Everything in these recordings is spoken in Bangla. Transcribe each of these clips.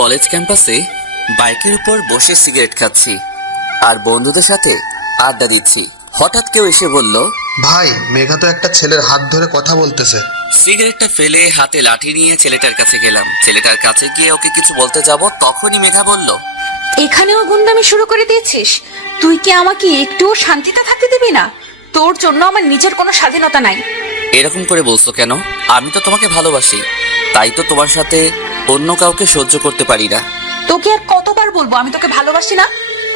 কলেজ ক্যাম্পাসে বাইকের উপর বসে সিগারেট খাচ্ছি আর বন্ধুদের সাথে আড্ডা দিচ্ছি। হঠাৎ কেউ এসে বলল, ভাই মেঘা তো একটা ছেলের হাত ধরে কথা বলতেছে। সিগারেটটা ফেলে হাতে লাঠি নিয়ে ছেলেটার কাছে গেলাম। ছেলেটার কাছে গিয়ে ওকে কিছু বলতে যাব, তখনই মেঘা বলল, এখানেও গুন্ডামি শুরু করে দিয়েছিস? তুই কি আমাকে একটুও শান্তিতে থাকতে দিবি না? তোর জন্য আমার নিজের কোনো স্বাধীনতা নাই। এরকম করে বলছো কেন? আমি তো তোমাকে ভালোবাসি, তাই তো তোমার সাথে অন্য কাউকে সহ্য করতে পারি না। তোকে আর কতবার বলবো আমি তোকে ভালোবাসি না?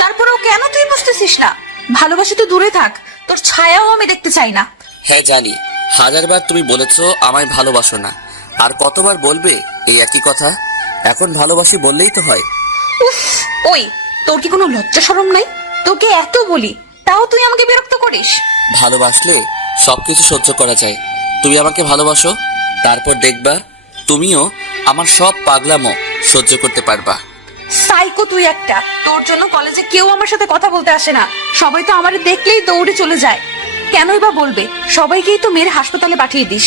তারপরেও কেন তুই বুঝতেছিস না? ভালোবাসি তো দূরে থাক, তোর ছায়াও আমি দেখতে চাই না। হ্যাঁ জানি, হাজারবার তুমি বলেছো আমায় ভালোবাসো না, আর কতবার বলবে এই একই কথা? এখন ভালোবাসি বললেই তো হয়। উফ, ওই তোর কি কোনো লজ্জা শরম নাই? তোকে এত বলি তাও তুই আমাকে বিরক্ত করিস। ভালোবাসলে সবকিছু সহ্য করা যায়। তুমি আমাকে ভালোবাসো, তারপর দেখবা তুমিও আমার সব পাগলামো সহ্য করতে পারবা। সাইকো তুই একটা। তোর জন্য কলেজে কেউ আমার সাথে কথা বলতে আসে না, সবাই তো আমারে দেখলেই দৌড়ে চলে যায়। কেনই বা বলবে? সবাইকেই তো মেয়ের হাসপাতালে পাঠিয়ে দিস।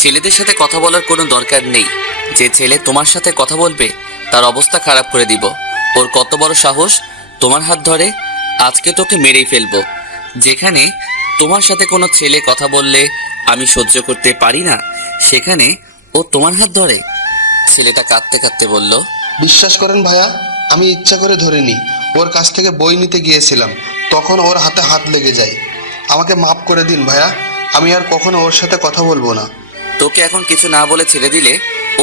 ছেলেদের সাথে কথা বলার কোনো দরকার নেই। যে ছেলে তোমার সাথে কথা বলবে তার অবস্থা খারাপ করে দিব। ওর কত বড় সাহস তোমার হাত ধরে? আজকে তোকে মেরেই ফেলবো। যেখানে তোমার সাথে কোনো ছেলে কথা বললে আমি সহ্য করতে পারি না, সেখানে ও তোমার হাত ধরে। ছেলেটা কাঁদতে কাঁদতে বলল, বিশ্বাস করেন ভাইয়া, আমি ইচ্ছা করে ধরিনি। ওর কাছ থেকে বই নিতে গিয়েছিলাম, তখন ওর হাতে হাত লেগে যায়। আমাকে মাফ করে দিন ভাইয়া, আমি আর কখনো ওর সাথে কথা বলবো না। তোকে এখন কিছু না বলে ছেড়ে দিলে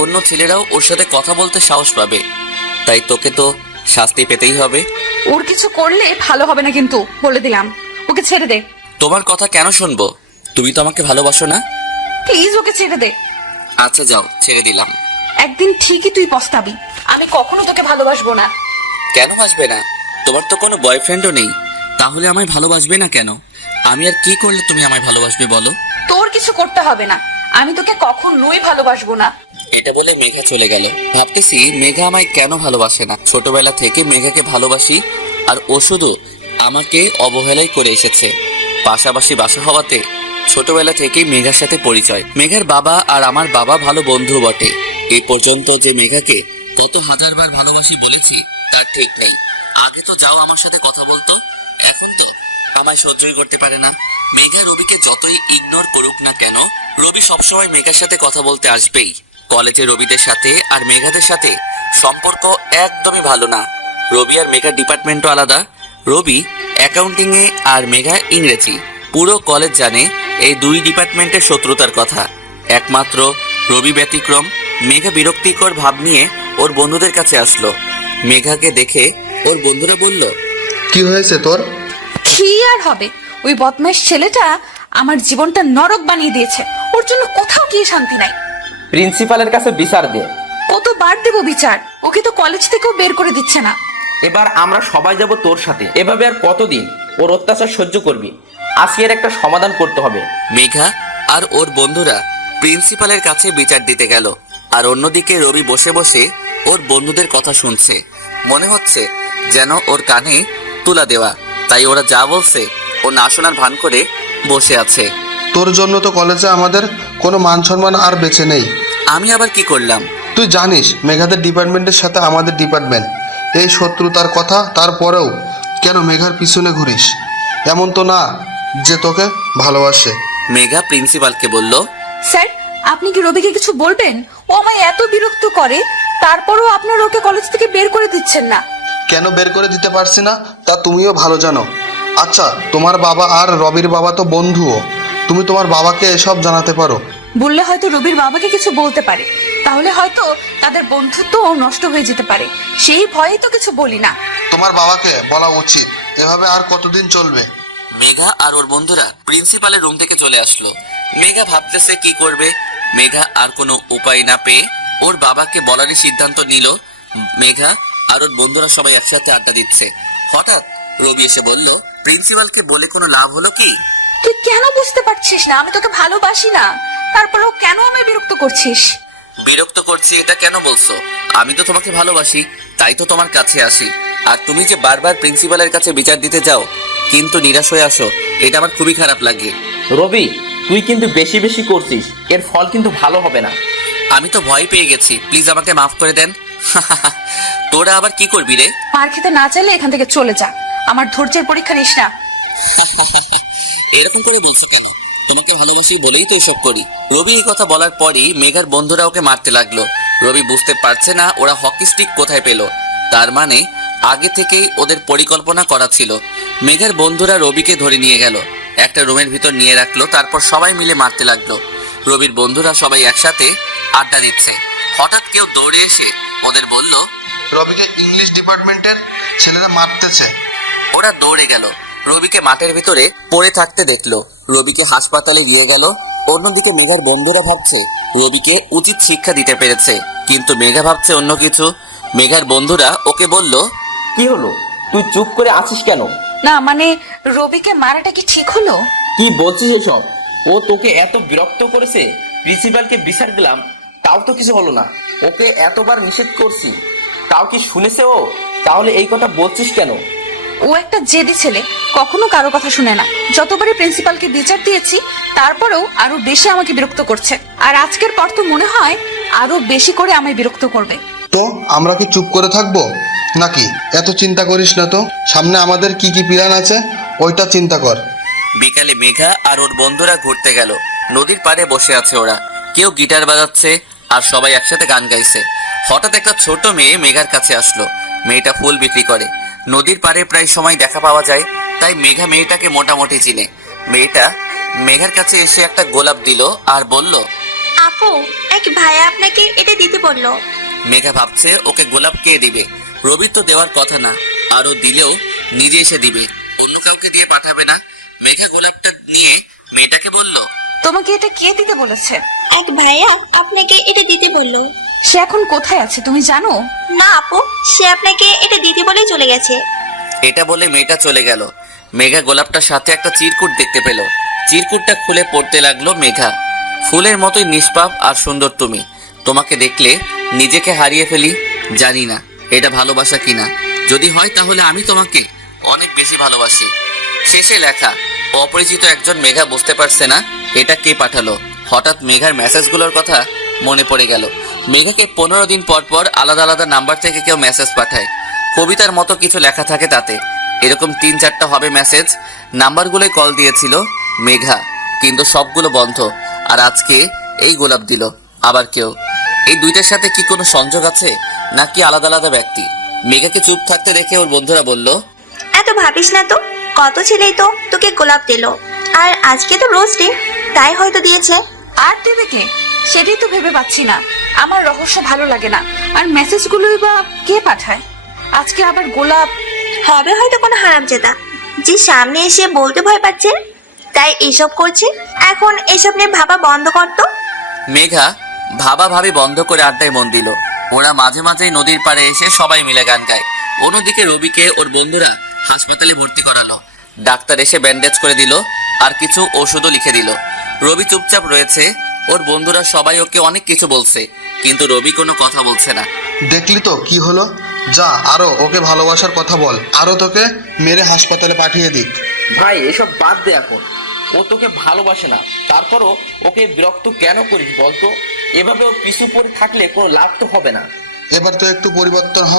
অন্য ছেলেরাও ওর সাথে কথা বলতে সাহস পাবে, তাই তোকে তো শাস্তি পেতেই হবে। ওর কিছু করলে ভালো হবে না কিন্তু, বলে দিলাম। ওকে ছেড়ে দে। তোমার কথা কেন শুনবো? তুমি তো আমাকে ভালোবাসো না? প্লিজ ওকে ছেড়ে দে। আচ্ছা যাও, ছেড়ে দিলাম। একদিন ঠিকই তুই পস্তাবি। আমি কখনো তোকে ভালোবাসবো না। কেন বাসবে না? তোমার তো কোনো বয়ফ্রেন্ডও নেই, তাহলে আমায় ভালোবাসবে না কেন? আমি আর কি করলে তুমি আমায় ভালোবাসবে বলো? তোর কিছু করতে হবে না, আমি তোকে কখনোই ভালোবাসবো না। এটা বলে মেঘা চলে গেল। ভাবতেছি মেঘা আমায় কেন ভালোবাসে না। ছোটবেলা থেকে মেঘাকে ভালোবাসি, আর ও শুধু আমাকে অবহেলাই করে এসেছে। পাশাপাশি বাসা হওয়াতে ছোটবেলা থেকেই মেঘার সাথে পরিচয়। মেঘার বাবা আর আমার বাবা ভালো বন্ধু বটে। এই পর্যন্ত যে মেঘাকে কত হাজারবার ভালোবাসি বলেছি তার ঠিক নেই। আগে তো যাও আমার সাথে কথা বলতো, এখন তো আমায় সহ্যই করতে পারে না। মেঘা রবিকে যতই ইগনোর করুক না কেন, রবি সবসময় মেঘার সাথে কথা বলতে আসবেই। কলেজে রবিদের সাথে আর মেঘাদের সাথে সম্পর্ক একদমই ভালো না। রবি আর মেঘার ডিপার্টমেন্টও আলাদা। রবি অ্যাকাউন্টিং এ আর মেঘা ইংরেজি। পুরো কলেজ জানে এই দুই ডিপার্টমেন্টের শত্রুতার কথা। একমাত্র রবি ব্যতিক্রম। মেঘা বিরক্তিকর ভাব নিয়ে ওর বন্ধুদের কাছে আসলো। মেঘাকে দেখে ওর বন্ধুরা বলল, কি হয়েছে তোর? কি আর হবে, ওই বদমাইশ ছেলেটা আমার জীবনটা নরক বানিয়ে দিয়েছে। ওর জন্য কোথাও গিয়ে শান্তি নাই। প্রিন্সিপালের কাছে বিচার দে। কতবার দেবো বিচার? ওকে তো কলেজ থেকেও বের করে দিচ্ছে না। এবার আমরা সবাই যাব তোর সাথে। এভাবে আর কতদিন ওর অত্যাচার সহ্য করবি? আজকে এর একটা সমাধান করতে হবে। মেঘা আর ওর বন্ধুরা প্রিন্সিপালের কাছে বিচার দিতে গেল, আর অন্যদিকে রবি বসে বসে ওর বন্ধুদের কথা শুনছে। মনে হচ্ছে যেন ওর কানে তুলা দেওয়া, তাই ওরা যা বলছে ও না শোনার ভান করে বসে আছে। তোর জন্য তো কলেজে আমাদের কোনো মান সম্মান আর বেঁচে নেই। আমি আবার কি করলাম? তুই জানিস মেঘাদের ডিপার্টমেন্টের সাথে আমাদের ডিপার্টমেন্ট এই শত্রুতার কথা, তারপরেও কেন মেঘার পিছনে ঘুরিস? এমন তো না যে তোকে ভালোবাসে। মেঘা প্রিন্সিপালকে বলল, স্যার, আপনি কি রবিকে কিছু বলবেন? ও আমায় এত বিরক্ত করে, তারপরও আপনারা ওকে কলেজ থেকে বের করে দিচ্ছেন না। কেন বের করে দিতে পারছি না তা তুমিও ভালো জানো। আচ্ছা, তোমার বাবা আর রবির বাবা তো বন্ধুও, তুমি তোমার বাবাকে এসব জানাতে পারো। বললে হয়তো রবির বাবাকে কিছু বলতে পারে, তাহলে হয়তো তাদের বন্ধুত্ব নষ্ট হয়ে যেতে পারে। সেই ভয়েই তো কিছু বলি না। তোমার বাবাকে বলা উচিত। এভাবে আর কতদিন চলবে? মেঘা আর ওর বন্ধুরা প্রিন্সিপালের রুম থেকে চলে আসলো। মেঘা ভাবতেছে কি করবে। মেঘা আর কোনো উপায় না পেয়ে ওর বাবাকে বলারই সিদ্ধান্ত নিল। মেঘা আর ওর বন্ধুরা সবাই একসাথে আড্ডা দিচ্ছে। হঠাৎ রবি এসে বলল, প্রিন্সিপালকে বলে কোনো লাভ হলো কি? তুই কেন বুঝতে পারছিস না আমি তোকে ভালোবাসি না? তারপরেও কেন আমায় বিরক্ত করছিস? বিরক্ত করছি এটা কেন বলছো? আমি তো তোমাকে ভালোবাসি, তাই তো তোমার কাছে আসি। আর তুমি যে বারবার প্রিন্সিপালের কাছে বিচার দিতে যাও কিন্তু নিরাশ হয়ে আসো, এটা আমার খুবই খারাপ লাগে। রবি, তুই কিন্তু বেশি বেশি করছিস, এর ফল কিন্তু ভালো হবে না। আমি তো ভয় পেয়ে গেছি, প্লিজ আমাকে মাফ করে দেন। তোরা আবার কি করবি রে? মার খেতে না চাইলে এখান থেকে চলে যা, আমার ধৈর্যের পরীক্ষা নিস না। এরকম করে বলছো কেন? তোমাকে ভালোবাসি বলেই তো এসব করি। রবি এই কথা বলার পরই মেঘার বন্ধুরা ওকে মারতে লাগলো। রবি বুঝতে পারছে না ওরা হকি স্টিক কোথায় পেল। তার মানে আগে থেকেই ওদের পরিকল্পনা করা ছিল। মেঘার বন্ধুরা রবিকে ধরে নিয়ে গেল, একটা রুমের ভিতর নিয়ে রাখলো, তারপর সবাই মিলে মারতে লাগলো। রবির বন্ধুরা সবাই একসাথে আড্ডা দিচ্ছে। হঠাৎ কেউ দৌড়ে এসে ওদের বলল, রবিকে ইংলিশ ডিপার্টমেন্টের ছেলেরা মারতেছে। ওরা দৌড়ে গেল, রবিকে মাঠের ভিতরে পড়ে থাকতে দেখলো। রবিকে হাসপাতালে নিয়ে গেল। অন্যদিকে মেঘার বন্ধুরা ভাবছে রবিকে উচিত শিক্ষা দিতে পেরেছে, কিন্তু মেঘা ভাবছে অন্য কিছু। মেঘার বন্ধুরা ওকে বলল, কি হলো, তুই চুপ করে আছিস কেন? না মানে রবিকে মারাটা কি ঠিক হলো? কি বলছিস এসব? ও তোকে এত বিরক্ত করেছে, প্রিন্সিপালকে বিচার দিলাম, তাও তো কিছু হলো না। ওকে এতবার নিষেধ করছি, তাও কি শুনেছে ও? তাহলে এই কথা বলছিস কেন? ও একটা জেদি ছেলে, কখনো কারো কথা শুনে না। যতবারই প্রিন্সিপালকে বিচার দিয়েছি তারপরেও আরো বেশি আমাকে বিরক্ত করছে, আর আজকের পর তো মনে হয় আরো বেশি করে আমায় বিরক্ত করবে। তো আমরা কি চুপ করে থাকবো নাকি? এত চিন্তা করিস না তো, সামনে আমাদের কি কি প্ল্যান আছে ওইটা চিন্তা কর। বিকালে মেঘা আর ওর বন্ধুরা ঘুরতে গেল। নদীর পাড়ে বসে আছে ওরা, কেউ গিটার বাজাচ্ছে আর সবাই একসাথে গান গাইছে। হঠাৎ একটা ছোট মেয়ে মেঘার কাছে আসলো। মেয়েটা ফুল বিক্রি করে, নদীর পাড়ে প্রায় সময় দেখা পাওয়া যায়, তাই মেঘা মেয়েটাকে মোটামুটি চিনে। মেয়েটা মেঘার কাছে এসে একটা গোলাপ দিল আর বলল, আপু, এক ভাইয়া আপনাকে এটা দিতে বললো। মেঘা ভাবছে ওকে গোলাপ কে দিবে, রবির তো দেওয়ার কথা না, আর ও দিলেও নিজে এসে দিবে, অন্য কাউকে দিয়ে পাঠাবে না। মেঘা গোলাপটা নিয়ে মেয়েটাকে বলল, তোমাকে এটা কে দিতে বলেছে? এক ভাইয়া আপনাকে এটা দিতে বললো। সে এখন কোথায় আছে তুমি জানো? না আপু, সে আপনাকে এটা দিতে বলেই চলে গেছে। এটা বলে মেয়েটা চলে গেল। মেঘা গোলাপটার সাথে একটা চিরকুট দেখতে পেল। চিরকুটটা খুলে পড়তে লাগলো মেঘা, ফুলের মতোই নিষ্পাপ আর সুন্দর তুমি, তোমাকে দেখলে নিজেকে হারিয়ে ফেলি। জানি না এটা ভালোবাসা কিনা, যদি হয় তাহলে আমি তোমাকে অনেক বেশি ভালোবাসি। শেষে লেখা। অপরিচিত একজন। মেঘা বুঝতে পারছে না এটা কে পাঠালো। হঠাৎ মেঘার মেসেজগুলোর কথা মনে পড়ে গেল। মেঘাকে 15 দিন পর পর আলাদা আলাদা নাম্বার থেকে কেউ মেসেজ পাঠায়, কবিতার মতো কিছু লেখা থাকে তাতে। এরকম 3-4টা হবে মেসেজ। নাম্বারগুলোয় কল দিয়েছিল মেঘা, কিন্তু সবগুলো বন্ধ। আর আজকে এই গোলাপ দিল আবার কেউ। এই দুইটার সাথে কি কোনো সংযোগ আছে নাকি আলাদা আলাদা ব্যক্তি? মেঘাকে চুপ থাকতে দেখে ওর বন্ধুরা বলল, এত ভাবিস না তো, কত ছেলেই তো তোকে গোলাপ দিল, আর আজকে তো রোজ ডে, তাই হয়তো দিয়েছে। আর দেবে কে সেটাই তো ভেবে পাচ্ছি না। আমার রহস্য ভালো লাগে না। আর মেসেজগুলোই বা কে পাঠায়? আজকে আবার গোলাপ। হবে হয়তো কোনো হারামজাদা, যে সামনে এসে বলতে ভয় পাচ্ছে, তাই এইসব করছে। এখন এসব নিয়ে ভাবা বন্ধ করতো। মেঘা ভাবা ভাবি বন্ধ করে আড্ডায় মন দিল। ওরা মাঝে মাঝেই নদীর পাড়ে এসে সবাই মিলে গান গায়। অন্যদিকে রবিকে ওর বন্ধুরা হাসপাতালে ভর্তি করালো। ডাক্তার এসে ব্যান্ডেজ করে দিল আর কিছু ওষুধও লিখে দিল। রবি চুপচাপ রয়েছে। ওর বন্ধুরা সবাই ওকে অনেক কিছু বলছে, কিন্তু রবি কোনো কথা বলছে না। দেখলি তো কি হলো? যা, আরো ওকে ভালোবাসার কথা বল, আরো তোকে মেরে হাসপাতালে পাঠিয়ে দিক। ভাই এসব বাদ দে এখন, ও তোকে ভালোবাসে না, তারপরও ওকে বিরক্ত কেন করিস বলতো? এভাবে ও পিছু পড়ে থাকলে কোনো লাভ তো হবে না। এবার তো একটু পরিবর্তন হ।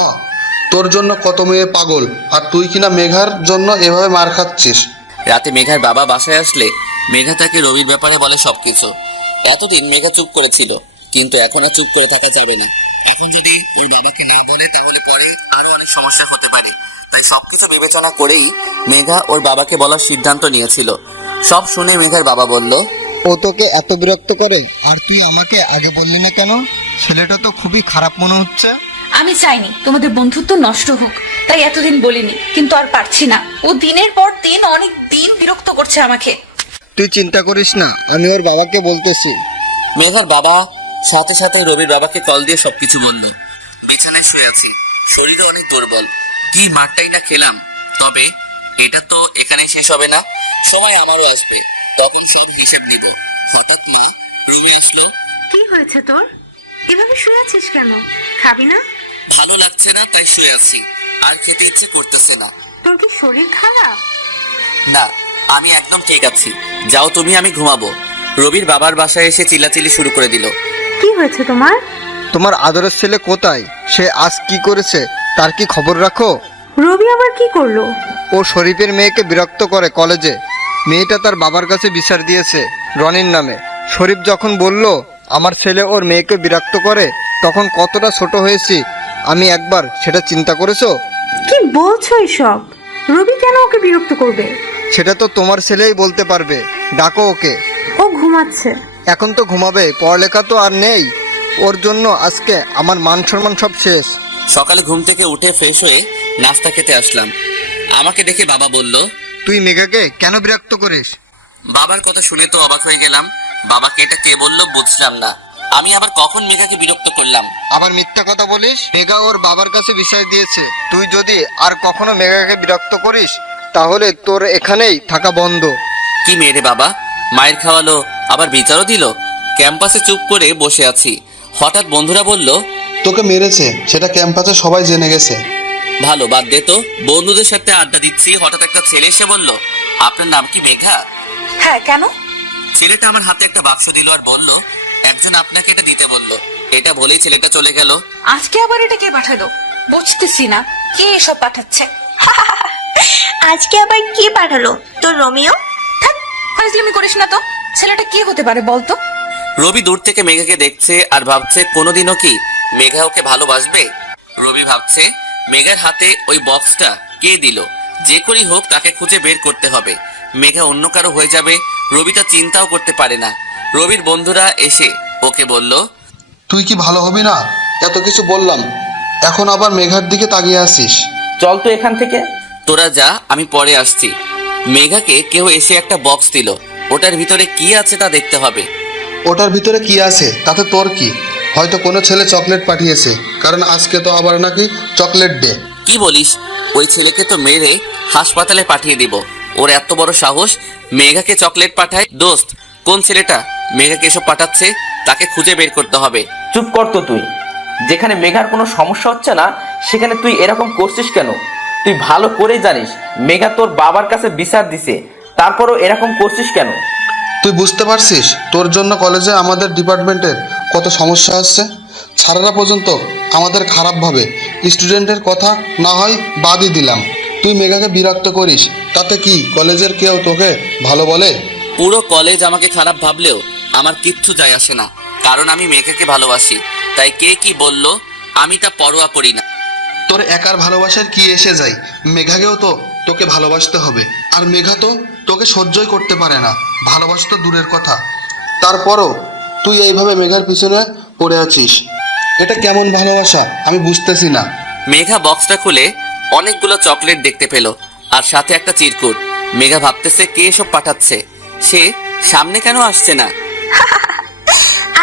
তোর জন্য কত মেয়ে পাগল, আর তুই কিনা মেঘার জন্য এভাবে মার খাচ্ছিস। রাতে মেঘার বাবা বাসায় আসলে মেঘা তাকে রবির ব্যাপারে বলে সবকিছু। এতদিন মেঘা চুপ করেছিল, কিন্তু এখন আর চুপ করে থাকা যাবে না। এখন যদি ওর বাবাকে না বলে তাহলে পরে আরো অনেক সমস্যা হতে পারে। তাই সবকিছু বিবেচনা করেই মেঘা ওর বাবাকে বলার সিদ্ধান্ত নিয়েছিল। সব শুনে মেঘার বাবা বলল, ও তোকে এত বিরক্ত করে, আর তুই আমাকে আগে বললি না কেন? ছেলেটা তো খুবই খারাপ মনে হচ্ছে। আমি চাইনি তোমাদের বন্ধুত্ব নষ্ট হোক, তাই এতদিন বলিনি, কিন্তু আর পারছি না। ও দিনের পর দিন অনেক দিন বিরক্ত করছে আমাকে। তুই চিন্তা করিস না, আমি ওর বাবাকে বলতেছি। মেঘার বাবা সাথে সাথে রবির বাবাকে কল দিয়ে সবকিছু বলল। বিছানায় শুয়ে আছি, শরীরে অনেক দুর্বল, কি মারটাই না খেলাম। তবে এটা তো এখানে শেষ হবে না, সময় আমারও আসবে, তখন সব হিসেব নিব। হঠাৎ মা রুমে আসলো। কি হয়েছে তোর? এভাবে শুয়ে আছিস কেন? খাবি না? ভালো লাগছে না তাই শুয়ে আছি, আর খেতে ইচ্ছে করতেছে না। তোর কি শরীর খারাপ? না, আমি একদম ঠিক আছি, যাও তুমি, আমি ঘুমাবো। রবির বাবার বাসায় এসে চিল্লাচিল্লি শুরু করে দিল। কি হয়েছে তোমার? তোমার আদরের ছেলে কোথায়? সে আজ কি করেছে তার কি খবর রাখো? রবি আবার কি করলো? ও শরীফের মেয়েকে বিরক্ত করে কলেজে। মেয়েটা তার বাবার কাছে বিচার দিয়েছে রনির নামে। শরীফ যখন বলল আমার ছেলে ওর মেয়েকে বিরক্ত করে, তখন কতটা ছোট হয়েছি আমি একবার সেটা চিন্তা করেছো? কি বলছো এসব? রবি কেন ওকে বিরক্ত করবে? সেটা তো তোমার ছেলেই বলতে পারবে। ডাকো ওকে। ও ঘুমাচ্ছে। এখন তো ঘুমাবে, পড়ালেখা তো আর নেই। ওর জন্য আজকে আমার মান সম্মান সব শেষ। সকালে ঘুম থেকে উঠে ফ্রেশ হয়ে নাস্তা খেতে আসলাম। আমাকে দেখে বাবা বলল, তুই মেঘাকে কেন বিরক্ত করিস? বাবার কথা শুনে তো অবাক হয়ে গেলাম। বাবাকে এটা কে বললো বুঝলাম না। আমি আবার কখন মেঘাকে বিরক্ত করলাম? আবার মিথ্যা কথা বলিস। মেঘা ওর বাবার কাছে বিষয় দিয়েছে। তুই যদি আর কখনো মেঘাকে বিরক্ত করিস তাহলে তোর এখানেই থাকা বন্ধ। কি মেয়ে রে বাবা, মায়ের খাওয়ালো আবার বিচারও দিল। ক্যাম্পাসে চুপ করে বসে আছি, হঠাৎ বন্ধুরা বলল, তোকে মেরেছে, সেটা ক্যাম্পাসে সবাই জেনে গেছে। ভালো, বাদ দে তো। বন্ধুদের সাথে আড্ডা দিচ্ছি, হঠাৎ একটা ছেলে এসে বলল, আপনার নাম কি মেঘা? হ্যাঁ, কেন? ছেলেটা আমার হাতে একটা বাক্স দিল আর বলল, একজন আপনাকে এটা দিতে বলল। এটা বলেই ছেলেটা চলে গেল। আজকে আবার এটা কে পাঠালো? বুঝতেছি না কে এসব পাঠাচ্ছে। আজকে আবার কে পাঠালো? তোর রোমিও? থাক, ফাজলামি করিস না তো। ছেলেটা কে হতে পারে বলতো? রবি দূর থেকে মেঘাকে দেখছে আর ভাবছে কোনোদিনও কি মেঘা ওকে ভালোবাসবে। রবি ভাবছে মেঘার হাতে ওই বক্সটা কে দিল। যে করেই হোক তাকে খুঁজে বের করতে হবে। মেঘা অন্য কারো হয়ে যাবে, রবি তা চিন্তাও করতে পারে না। রবির বন্ধুরা এসে ওকে বলল, তুই কি ভালো হবি না? এত কিছু বললাম, এখন আবার মেঘার দিকে তাকিয়ে আসিস। চল তো এখান থেকে। তোরা যা, আমি পরে আসছি। মেঘাকে কেউ এসে একটা বক্স দিল, ওটার ভিতরে কি আছে তা দেখতে হবে। ওটার ভিতরে কি আছে তাতে তোর কি? হয়তো কোনো ছেলে চকলেট পাঠিয়েছে, কারণ আজকে তো আবার নাকি চকলেট ডে। কি বলিস? ওই ছেলেকে তো মেরে হাসপাতালে পাঠিয়ে দিব। ওর এত বড় সাহস মেঘাকে চকলেট পাঠায়। দোস্ত, কোন ছেলেটা মেঘাকে এসব পাঠাচ্ছে তাকে খুঁজে বের করতে হবে। চুপ কর তো তুই। যেখানে মেঘার কোনো সমস্যা হচ্ছে না সেখানে তুই এরকম করছিস কেন? তুই ভালো করে জানিস মেঘা তোর বাবার কাছে বিচার দিছে, তারপরও এরকম করছিস কেন? তুই বুঝতে পারছিস তোর জন্য কলেজে আমাদের ডিপার্টমেন্টের কত সমস্যা হচ্ছে? স্যারেরা পর্যন্ত আমাদের খারাপ ভাবে। স্টুডেন্টের কথা না হয় বাদই দিলাম, তুই মেঘাকে বিরক্ত করিস, তাতে কি কলেজের কেউ তোকে ভালো বলে? পুরো কলেজ আমাকে খারাপ ভাবলেও আমার কিচ্ছু যায় আসে না, কারণ আমি মেঘাকে ভালোবাসি। তাই কে কি বলল আমি তা পরোয়া করি না। তোর একার ভালোবাসার কি এসে যায়? মেঘাকেও তো তোকে ভালোবাসতে হবে, আর মেঘা তো তোকে সহ্যই করতে পারে না। ভালোবাসা তো দূরের কথা, তারপরও তুই এইভাবে মেঘার পিছনে পড়ে আছিস। এটা কেমন ভালোবাসা আমি বুঝতেছি না। মেঘা বক্সটা খুলে অনেকগুলো চকলেট দেখতে পেল আর সাথে একটা চিরকুট। মেঘা ভাবতেছে কে এসব পাঠাচ্ছে, সে সামনে কেন আসছে না।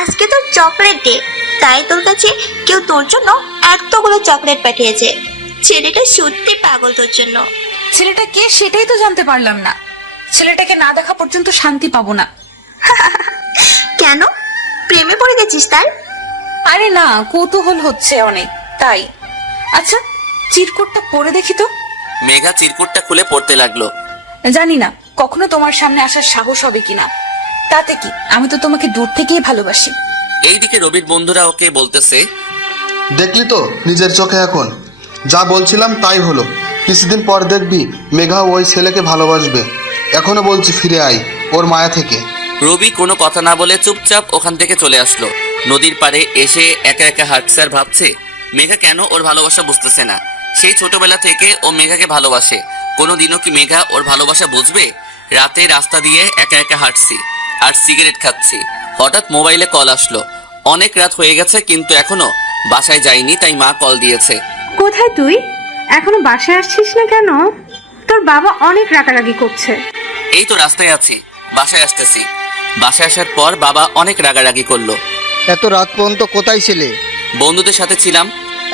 আজকে তোর চকলেট ডে, তাই তোর কাছে কেউ তোর জন্য এতগুলো চকলেট পাঠিয়েছে। ছেলেটা সত্যি পাগল তোর জন্য। ছেলেটা কে সেটাই তো জানতে পারলাম না। ছেলেটাকে না দেখা পর্যন্ত শান্তি পাবো না। কেন, প্রেমে পড়ে গেছিস তার? আরে না, কৌতূহল হচ্ছে অনেক তাই। আচ্ছা, চিরকুটটা পরে দেখি তো। মেঘা চিরকুটটা খুলে পড়তে লাগলো। জানি না কখনো তোমার সামনে আসার সাহস হবে কিনা। তাতে কি, আমি তো তোমাকে দূর থেকেই ভালোবাসি। এইদিকে রবির বন্ধুরা ওকে বলতেছে, দেখলি তো নিজের চোখে, এখন যা বলছিলাম তাই হলো। কিছুদিন পর দেখবি মেঘা ওই ছেলেকে ভালোবাসবে। এখনো বলছি ফিরে আয় ওর মায়া থেকে। রবি কোনো কথা না বলে চুপচাপ ওখান থেকে চলে আসলো। নদীর পাড়ে এসে একা একা হাঁটছে আর ভাবছে মেঘা কেন ওর ভালোবাসা বুঝতেছে না। সেই ছোটবেলা থেকে ও মেঘাকে ভালোবাসে, কোনোদিনও কি মেঘা ওর ভালোবাসা বুঝবে? রাতে রাস্তা দিয়ে একা একা হাঁটছি আর সিগারেট খাচ্ছি, হঠাৎ মোবাইলে কল আসলো। অনেক রাত হয়ে গেছে কিন্তু এখনো বাসায় যাইনি, তাই মা কল দিয়েছে। কোথায় তুই? এখনো বাসায় আসছিস না কেন? তোর বাবা অনেক রাগারাগি করছে। এই তো রাস্তায় আছি, বাসায় আসতেছি। বাসায় আসার পর বাবা অনেক রাগারাগি করলো। এত রাত পর্যন্ত কোথায় ছিলে? বন্ধুদের সাথে ছিলাম।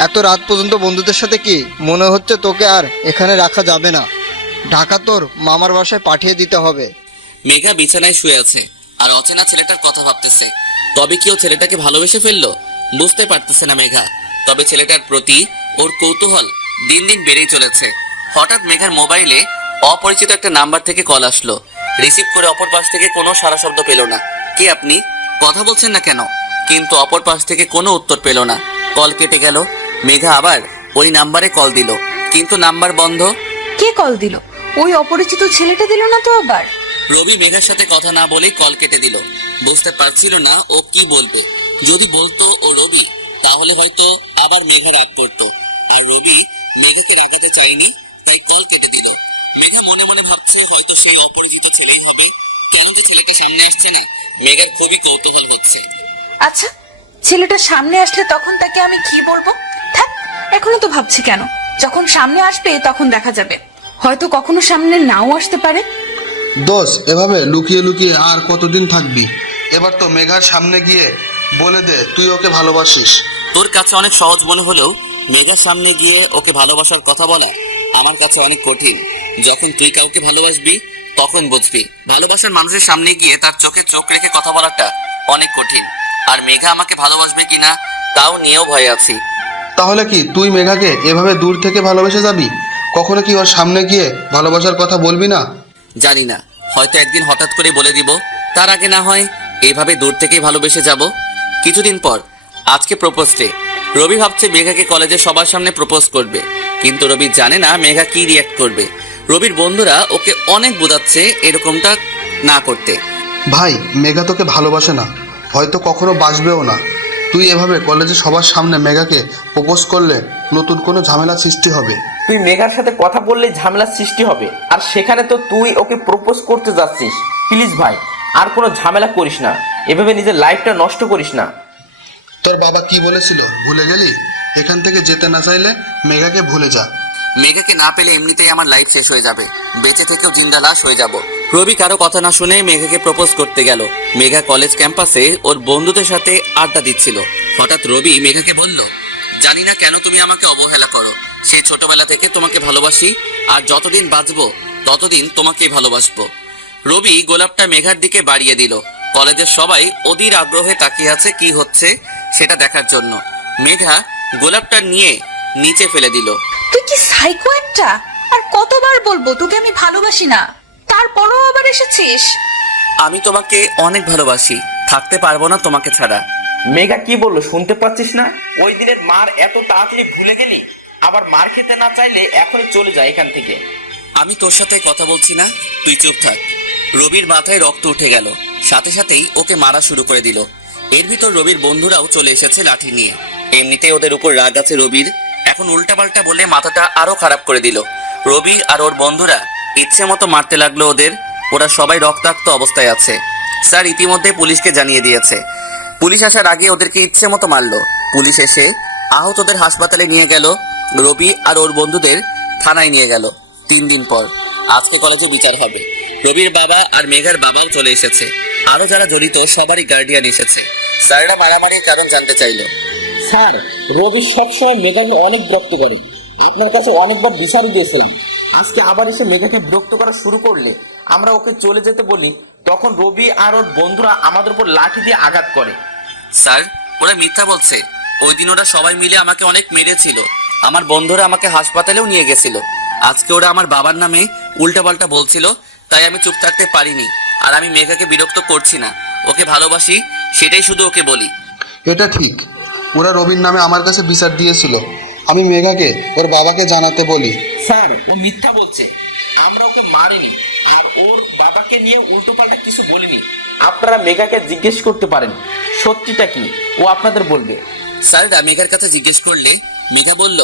এত রাত পর্যন্ত বন্ধুদের সাথে কি? মনে হচ্ছে তোকে আর এখানে রাখা যাবে না। ঢাকা তোর মামার বাসায় পাঠিয়ে দিতে হবে। মেঘা বিছানায় শুয়ে আছে আর অচেনা ছেলেটার কথা ভাবতেছে। তবে কি ও ছেলেটাকে ভালোবেসে ফেললো? বুঝতে পারতেছে না মেঘা। তবে ছেলেটার প্রতি ওর কৌতূহল দিন দিন বেড়েই চলেছে। হঠাৎ মেঘার মোবাইলে অপরিচিত একটা নাম্বার থেকে কল আসলো। রিসিভ করে অপর পাশ থেকে কোনো সারা শব্দ পেল না। কে আপনি? কথা বলছেন না কেন? কিন্তু অপর পাশ থেকে কোনো উত্তর পেল না। কল কেটে গেল। মেঘা আবার ওই নাম্বারে কল দিল, কিন্তু নাম্বার বন্ধ। কে কল দিল? ওই অপরিচিত ছেলেটা দিল না তো আবার? রবি মেঘার সাথে কথা না বলেই কল কেটে দিল। বুঝতে পারছিল না ও কি বলবে। যদি বলতো ও রবি, তাহলে হয়তো আবার মেঘা রাগ করতো। আর রবি মেঘাকে রাগাতে চাইনি, তাই কল কেটে দিল। মেঘা মনে মনে ভাবছে হয়তো সেই অপরিচিত ছেলেই হবে। কেন যে ছেলেটা সামনে আসছে না, মেঘার খুবই কৌতূহল হচ্ছে। আচ্ছা, ছেলেটা সামনে আসলে তখন তাকে আমি কি বলবো? থাক, এখনো তো ভাবছি কেন। যখন সামনে আসবে তখন দেখা যাবে। হয়তো কখনো সামনে নাও আসতে পারে। দোষ, এভাবে লুকিয়ে লুকিয়ে আর কতদিন থাকবি? এবার তো মেঘার সামনে গিয়ে বলে দে তুই ওকে ভালোবাসিস। তোর কাছে অনেক সহজ মনে হলেও মেঘার সামনে গিয়ে ওকে ভালোবাসার কথা বলা আমার কাছে অনেক কঠিন। যখন তুই কাউকে ভালোবাসবি তখন বুঝবি। ভালোবাসার মানুষের সামনে গিয়ে তার চোখে চোখ রেখে কথা বলাটা অনেক কঠিন। আর মেঘা আমাকে ভালোবাসবে কিনা তাও নিয়েও ভয় আছি। তাহলে কি তুই মেঘাকে এভাবে দূর থেকে ভালোবেসে যাবি? কখনো কি ওর সামনে গিয়ে ভালোবাসার কথা বলবি না? জানি না, হয়তো একদিন হঠাৎ করে বলে দিব। তার আগে না হয় এইভাবে দূর থেকেই ভালোবেসে যাব। কিছুদিন পর, আজকে প্রপোজ ডে। রবি ভাবছে মেঘাকে কলেজে সবার সামনে প্রপোজ করবে, কিন্তু রবি জানে না মেঘা কি রিয়াক্ট করবে। রবির বন্ধুরা ওকে অনেক বোঝাচ্ছে এরকমটা না করতে। ভাই, মেঘা তোকে ভালোবাসে না, হয়তো কখনো বাসবেও না। তুই এভাবে কলেজে সবার সামনে মেঘাকে প্রপোজ করলে নতুন কোনো ঝামেলা সৃষ্টি হবে। তুই মেঘার সাথে কথা বললে ঝামেলার সৃষ্টি হবে, আর সেখানে তো তুই ওকে প্রপোজ করতে যাচ্ছিস। প্লিজ ভাই, আর কোনো ঝামেলা করিস না, এভাবে নিজের লাইফটা নষ্ট করিস না। তোর বাবা কি বলেছিল ভুলে গেলি? এখান থেকে যেতে না চাইলে মেঘাকে ভুলে যা। মেঘাকে না পেলে এমনিতেই আমার লাইফ শেষ হয়ে যাবে, বেঁচে থেকেও জিন্দা লাশ হয়ে যাব। রবি কারো কথা না শুনে মেঘাকে প্রপোজ করতে গেল। মেঘা কলেজ ক্যাম্পাসে ওর বন্ধুদের সাথে আড্ডা দিচ্ছিল। হঠাৎ রবি মেঘাকে বলল, জানি না কেন তুমি আমাকে অবহেলা করো। সেই ছোটবেলা থেকে তোমাকে ভালোবাসি, আর যতদিন বাঁচবো ততদিন তোমাকেই ভালোবাসবো। রবি গোলাপটা মেঘার দিকে বাড়িয়ে দিল। কলেজের সবাই অধীর আগ্রহে তাকিয়ে আছে কি হচ্ছে সেটা দেখার জন্য। মেঘা গোলাপটা নিয়ে নিচে ফেলে দিল। তুই কি সাইকো একটা? আর কতবার বলবো তোকে আমি ভালোবাসি না, তারপরও আবার এসেছিস। আমি তোমাকে অনেক ভালোবাসি, থাকতে পারবো না তোমাকে ছাড়া। মেঘা কি বললো শুনতে পাচ্ছিস না? ওই দিনের মার এত তাড়াতাড়ি ভুলে গেলি? আবার মার খেতে না চাইলে এখনই চলে যায় এখান থেকে। আমি তোর সাথে কথা বলছি না, তুই চুপ থাক। রবির মাথায় রক্ত উঠে গেল, সাথে সাথেই ওকে মারা শুরু করে দিল। এর ভিতর রবির বন্ধুরাও চলে এসেছে লাঠি নিয়ে। এমনিতেই ওদের উপর রাগ আছে রবির, এখন উল্টাপাল্টা বলে মাথাটা আরো খারাপ করে দিল। রবি আর ওর বন্ধুরা ইচ্ছে মতো মারতে লাগলো ওদের। ওরা সবাই রক্তাক্ত অবস্থায় আছে। স্যার ইতিমধ্যে পুলিশকে জানিয়ে দিয়েছে। পুলিশ আসার আগে ওদেরকে ইচ্ছে মতো মারলো। পুলিশ এসে আহতদের হাসপাতালে নিয়ে গেল। রবি আর ওর বন্ধুদের থানায় নিয়ে গেল। 3 দিন পর আজকে কলেজে বিচার হবে। রবির বাবা আর মেঘার বাবাও চলে এসেছে। আরো যারা জড়িত সবারই গার্ডিয়ান এসেছে। স্যাররা মারামারির কারণ জানতে চাইলো। স্যার, রবি সবসময় মেঘাকে অনেক বিরক্ত করে। আপনার কাছে অনেকবার বিচারই দিয়েছিলাম। আজকে আবার এসে মেঘাকে বিরক্ত করা শুরু করলে, আমরা ওকে চলে যেতে বলি, তখন রবি আর ওর বন্ধুরা আমাদের উপর লাঠি দিয়ে আঘাত করে। স্যার, ওরা মিথ্যা বলছে। ওই দিন ওরা সবাই মিলে আমাকে অনেক মেরেছিল। আমার বন্ধুরা আমাকে হাসপাতালেও নিয়ে গেছিল। আজকে ওরা আমার বাবার নামে উল্টাপাল্টা বলছিল, তাই আমি চুপ থাকতে পারিনি। আর আমি মেঘাকে বিরক্ত করছি না, ওকে ভালোবাসি সেটাই শুধু ওকে বলি। এটা ঠিক, ওরা রবির নামে আমার কাছে বিচার দিয়েছিল। আমি মেঘাকে ওর বাবাকে জানাতে বলি। স্যার, ও মিথ্যা বলছে। আমরা ওকে মারিনি, আর ওর বাবাকে নিয়ে উল্টোপাল্টা কিছু বলিনি। আপনারা মেঘাকে জিজ্ঞেস করতে পারেন সত্যিটা কি, ও আপনাদের বলবে। স্যাররা মেঘার কাছে জিজ্ঞেস করলে মেঘা বলল,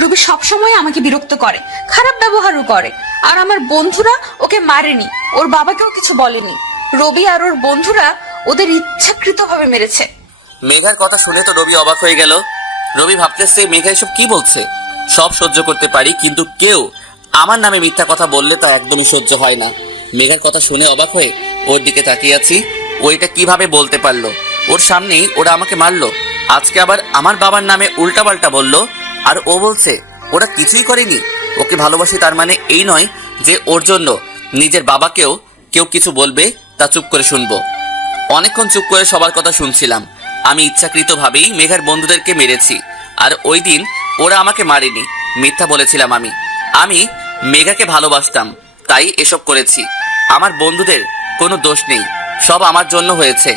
রবি সবসময় আমাকে বিরক্ত করে, খারাপ ব্যবহারও করে। আর আমার বন্ধুরা ওকে মারেনি, ওর বাবাকেও কিছু বলেনি। রবি আর ওর বন্ধুরা ওদের ইচ্ছাকৃতভাবে মেরেছে। মেঘার কথা শুনে তো রবি অবাক হয়ে গেল। রবি ভাবতেছে মেঘা এসব কি বলছে। সব সহ্য করতে পারি, কিন্তু কেউ আমার নামে মিথ্যা কথা বললে তা একদমই সহ্য হয় না। মেঘার কথা শুনে অবাক হয়ে ওর দিকে তাকিয়ে আছি। ও এটা কিভাবে বলতে পারলো? ওর সামনেই ওরা আমাকে মারলো, আজকে আবার আমার বাবার নামে উল্টাপাল্টা বললো। আর ও বলছে ওরা কিছুই করেনি। ওকে ভালোবাসি তার মানে এই নয় যে ওর জন্য নিজের বাবাকেও কেউ কিছু বলবে তা চুপ করে শুনবো। অনেকক্ষণ চুপ করে সবার কথা শুনছিলাম। আমি ইচ্ছাকৃতভাবেই মেঘার বন্ধুদেরকে মেরেছি। আর ওই দিন ওরা আমাকে মারেনি, মিথ্যা বলেছিলাম। আমি মেঘাকে ভালোবাসতাম, তাই এসব করেছি। আমার বন্ধুদের কোনো দোষ নেই, সব আমার জন্য হয়েছে।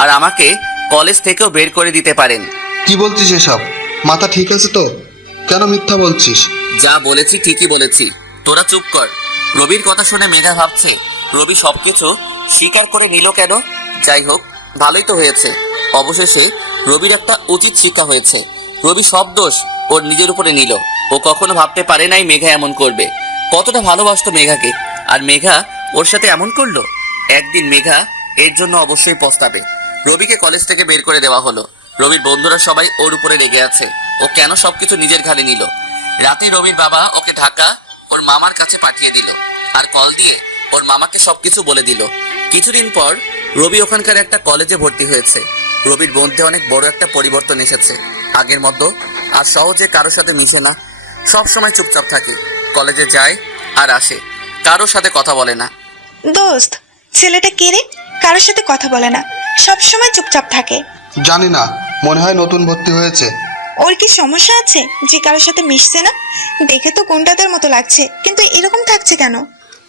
আর আমাকে কলেজ থেকেও বের করে দিতে পারেন। কি বলছিস এসব? মাথা ঠিক আছে তো? কেন মিথ্যা বলছিস? যা বলেছি ঠিকই বলেছি, তোরা চুপ কর। রবির কথা শুনে মেঘা ভাবছে রবি সবকিছু স্বীকার করে নিল কেন। যাই হোক, ভালোই তো হয়েছে। অবশেষে রবির একটা উচিত শিক্ষা হয়েছে। রবি সব দোষ ওর নিজের উপরে নিল। ও কখনো ভাবতে পারে নাই মেঘা এমন করবে। কতটা ভালোবাসতো মেঘাকে, আর মেঘা ওর সাথে এমন করলো। একদিন মেঘা এর জন্য অবশ্যই পস্তাবে। রবিকে কলেজ থেকে বের করে দেওয়া হলো। রবির বন্ধুরা সবাই ওর উপরে রেগে আছে। ও কেন সবকিছু নিজের ঘাড়ে নিল। রাতে রবির বাবা ওকে ঢাকা ওর মামার কাছে পাঠিয়ে দিল, আর কল দিয়ে ওর মামাকে সবকিছু বলে দিল। কিছুদিন পর রবি ওখানকার একটা কলেজে ভর্তি হয়েছে। রবির মধ্যে অনেক বড় একটা পরিবর্তন এসেছে। আগের মতো আর সহজে কারোর সাথে মিশে না, সব সময় চুপচাপ থাকে। কলেজে যায় আর আসে, কারোর সাথে কথা বলে না। দোস্ত, ছেলেটা কে রে? কারোর সাথে কথা বলে না, সব সময় চুপচাপ থাকে। জানি না, মনে হয় নতুন ভর্তি হয়েছে। ওর কি সমস্যা আছে যে কারোর সাথে মিশছে না? দেখে তো গুন্ডাদের মতো লাগছে, কিন্তু এরকম থাকছে কেন?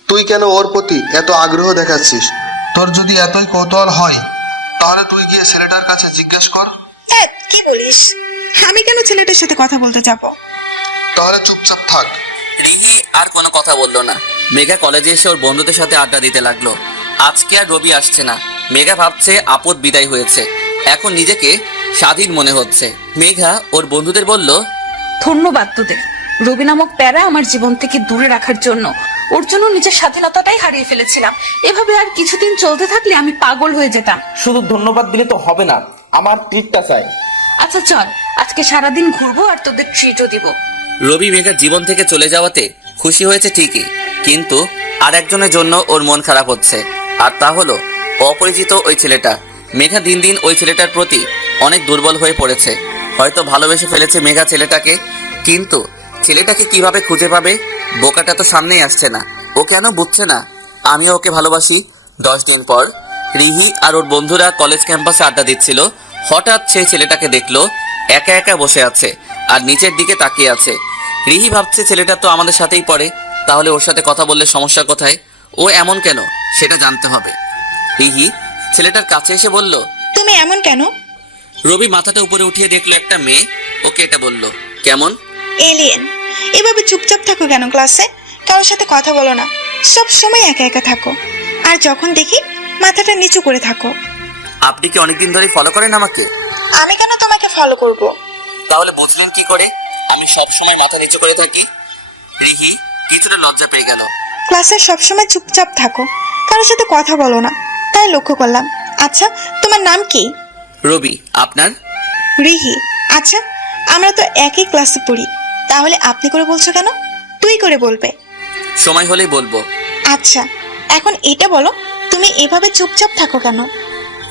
তুই কেন ওর প্রতি এত আগ্রহ দেখাচ্ছিস? তোর যদি এতই কৌতূহল হয় তাহলে তুই গিয়ে ছেলেটার কাছে জিজ্ঞেস কর। কি বলিস? আমি কেন ছেলেটার সাথে কথা বলতে যাব? তাহলে চুপচাপ থাক। রিহি আর কোনো কথা বললো না। মেঘা কলেজে এসে ওর বন্ধুদের সাথে আড্ডা দিতে লাগলো। আজকে আর রবি আসছে না। মেঘা ভাবছে আপদ বিদায় হয়েছে, এখন নিজেকে স্বাধীন মনে হচ্ছে। মেঘা ওর বন্ধুদের বলল, ধন্যবাদ তোদের। রবি নামক প্যারা আমার জীবন থেকে দূরে রাখার জন্য। ওর জন্য নিজের স্বাধীনতাটাই হারিয়ে ফেলেছিলাম। এভাবে আর কিছুদিন চলতে থাকলে আমি পাগল হয়ে যেতাম। শুধু ধন্যবাদ দিলে তো হবে না, আমার ট্রিটটা চাই। আচ্ছা চল, আজকে সারাদিন ঘুরবো আর তোদের ট্রিটও দিব। রবি মেঘার জীবন থেকে চলে যাওয়াতে খুশি হয়েছে ঠিকই, কিন্তু আর একজনের জন্য ওর মন খারাপ হচ্ছে। আর তা হলো অপরিচিত ওই ছেলেটা। মেঘা দিন দিন ওই ছেলেটার প্রতি অনেক দুর্বল হয়ে পড়েছে। হয়তো ভালোবেসে ফেলেছে মেঘা ছেলেটাকে, কিন্তু ছেলেটাকে কিভাবে খুঁজে পাবে? বোকাটা তো সামনেই আসছে না। ও কেন বুঝছে না আমিও ওকে ভালোবাসি? 10 দিন পর রিহি আর ওর বন্ধুরা কলেজ ক্যাম্পাসে আড্ডা দিচ্ছিল। হঠাৎ সেই ছেলেটাকে দেখলো একা একা বসে আছে আর নিচের দিকে তাকিয়ে আছে। রিহি ভাবছে ছেলেটা তো আমাদের সাথেই পড়ে, তাহলে ওর সাথে কথা বললে সমস্যা কোথায়? ও এমন কেন সেটা জানতে হবে। রিহি ছেলেটার কাছে এসে বলল, তুমি এমন কেন? রবি মাথাটা উপরে উঠিয়ে দেখলো একটা মেয়ে। ওকে এটা বলল, কেমন? এলিয়েন। এভাবে চুপচাপ থাকো কেন ক্লাসে? কারোর সাথে কথা বলো না, সব সময় একা একা থাকো। আর যখন দেখি মাথাটা নিচু করে থাকো। আপনি কি অনেকদিন ধরে ফলো করেন আমাকে? আমি কেন তোমাকে ফলো করব? তাহলে বুঝলেন কি করে আমি সব সময় মাথা নিচু করে থাকি? রিহি কিছুটা লজ্জা পেয়ে গেল। ক্লাসে সবসময় চুপচাপ থাকো, কারোর সাথে কথা বলো না, তাই লক্ষ্য করলাম। আচ্ছা, তোমার নাম কি? রবি, আপনার? রিহি। আচ্ছা, আমরা তো একই ক্লাসে পড়ি, তাহলে আপনি করে বলছো কেন? তুই করে বলবে। সময় হলেই বলবো। আচ্ছা, এখন এটা বলো, তুমি এভাবে চুপচাপ থাকো কেন?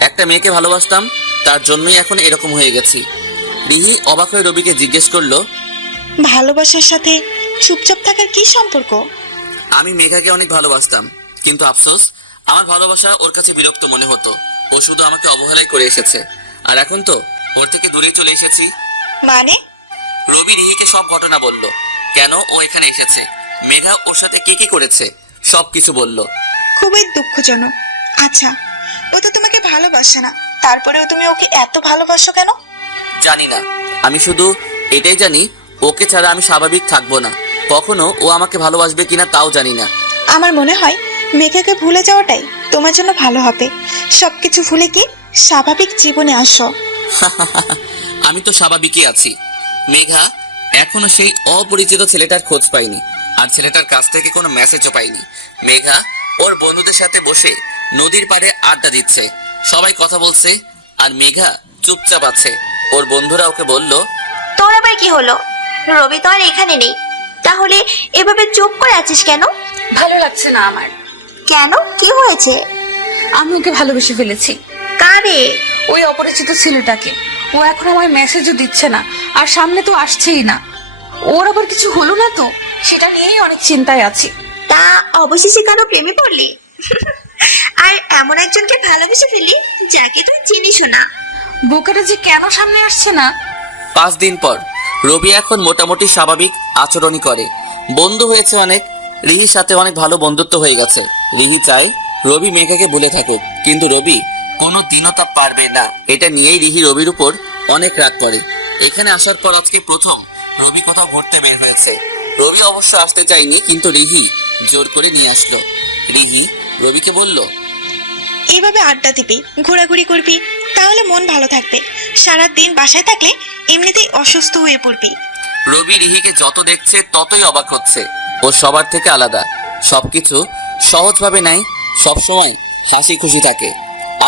একটা মেয়েকে ভালোবাসতাম, তার জন্যই এখন এরকম হয়ে গেছি। রিহি অবাক হয়ে রবিকে জিজ্ঞেস করলো, ভালোবাসার সাথে চুপচাপ থাকার কি সম্পর্ক? আমি মেঘাকে অনেক ভালোবাসতাম, কিন্তু আফসোস আমার ভালোবাসা ওর কাছে বিরক্ত মনে হতো। ও শুধু আমাকে অবহেলাই করে এসেছে, আর এখন তো ওর থেকে দূরে চলে এসেছি। মানে? রবি রিহিকে সব ঘটনা বলল, কেন ও এখানে এসেছে, মেঘা ওর সাথে কি কি করেছে, সব কিছু বলল। খুবই দুঃখজনক। আচ্ছা, ও তো তোমাকে ভালোবাসে না, তারপরেও তুমি ওকে এত ভালোবাসো কেন? জানি না, আমি শুধু এটাই জানি ওকে ছাড়া আমি স্বাভাবিক থাকবো না। কখনো ও আমাকে ভালোবাসবে কিনা তাও জানি না। আমার মনে হয় মেঘাকে ভুলে যাওয়াটাই তোমার জন্য ভালো হবে। সবকিছু ভুলে কি স্বাভাবিক জীবনে আসো। আমি তো স্বাভাবিকই আছি। মেঘা এখনো সেই অপরিচিত ছেলেটার খোঁজ পাইনি, আর ছেলেটার কাছ থেকে কোনো মেসেজও পাইনি। মেঘা ওর বন্ধুদের সাথে বসে নদীর পাড়ে আড্ডা দিচ্ছে, সবাই কথা বলছে, আর মেঘা চুপচাপ আছে। ওর বন্ধুরা ওকে বলল, তোর আবার কি হলো? রবি তো আর এখানে নেই, তাহলে এভাবে চুপ করে আছিস কেন? ভালো লাগছে না আমার। কেন, কি হয়েছে? আমি ওকে ভালোবেসে ফেলেছি। কারে? ওই অপরিচিত ছেলেটাকে। ও এখন আমার মেসেজও দিচ্ছে না, আর সামনে তো আসছেই না। ওর আবার কিছু হলো না তো, সেটা নিয়েই অনেক চিন্তায় আছি। তা অবশেষে কারো প্রেমে পড়লি? আর এমন একজনকে ভালোবেসে ফেললি যাকে তুই চিনিসও না। বোকাটা যে কেন সামনে আসছে না। 5 দিন পর রবি এখন মোটামুটি স্বাভাবিক আচরণই করে, বন্ধু হয়েছে অনেক। রিহির সাথে অনেক ভালো বন্ধুত্ব হয়ে গেছে। রিহি চায় রবি মেঘাকে ভুলে থাকুক, কিন্তু রবি কোনো দিনও তা পারবে না। এটা নিয়েই রিহি রবির উপর অনেক রাগ করে। এখানে আসার পর আজকে প্রথম রবি কোথাও ঘুরতে বের হয়েছে। রবি অবশ্য আসতে চায়নি, কিন্তু রিহি জোর করে নিয়ে আসলো। রিহি রবিকে বলল, এইভাবে আড্ডা দিবি, ঘোরাঘুরি করবি, তাহলে মন ভালো থাকবে। সারা দিন বাসায় থাকলে এমনিতেই অসুস্থ হয়ে পড়বি। রবি রিহিকে যত দেখছে ততই অবাক হচ্ছে। ও সবার থেকে আলাদা, সবকিছু সহজভাবে নেয়, সবসময় হাসি খুশি থাকে।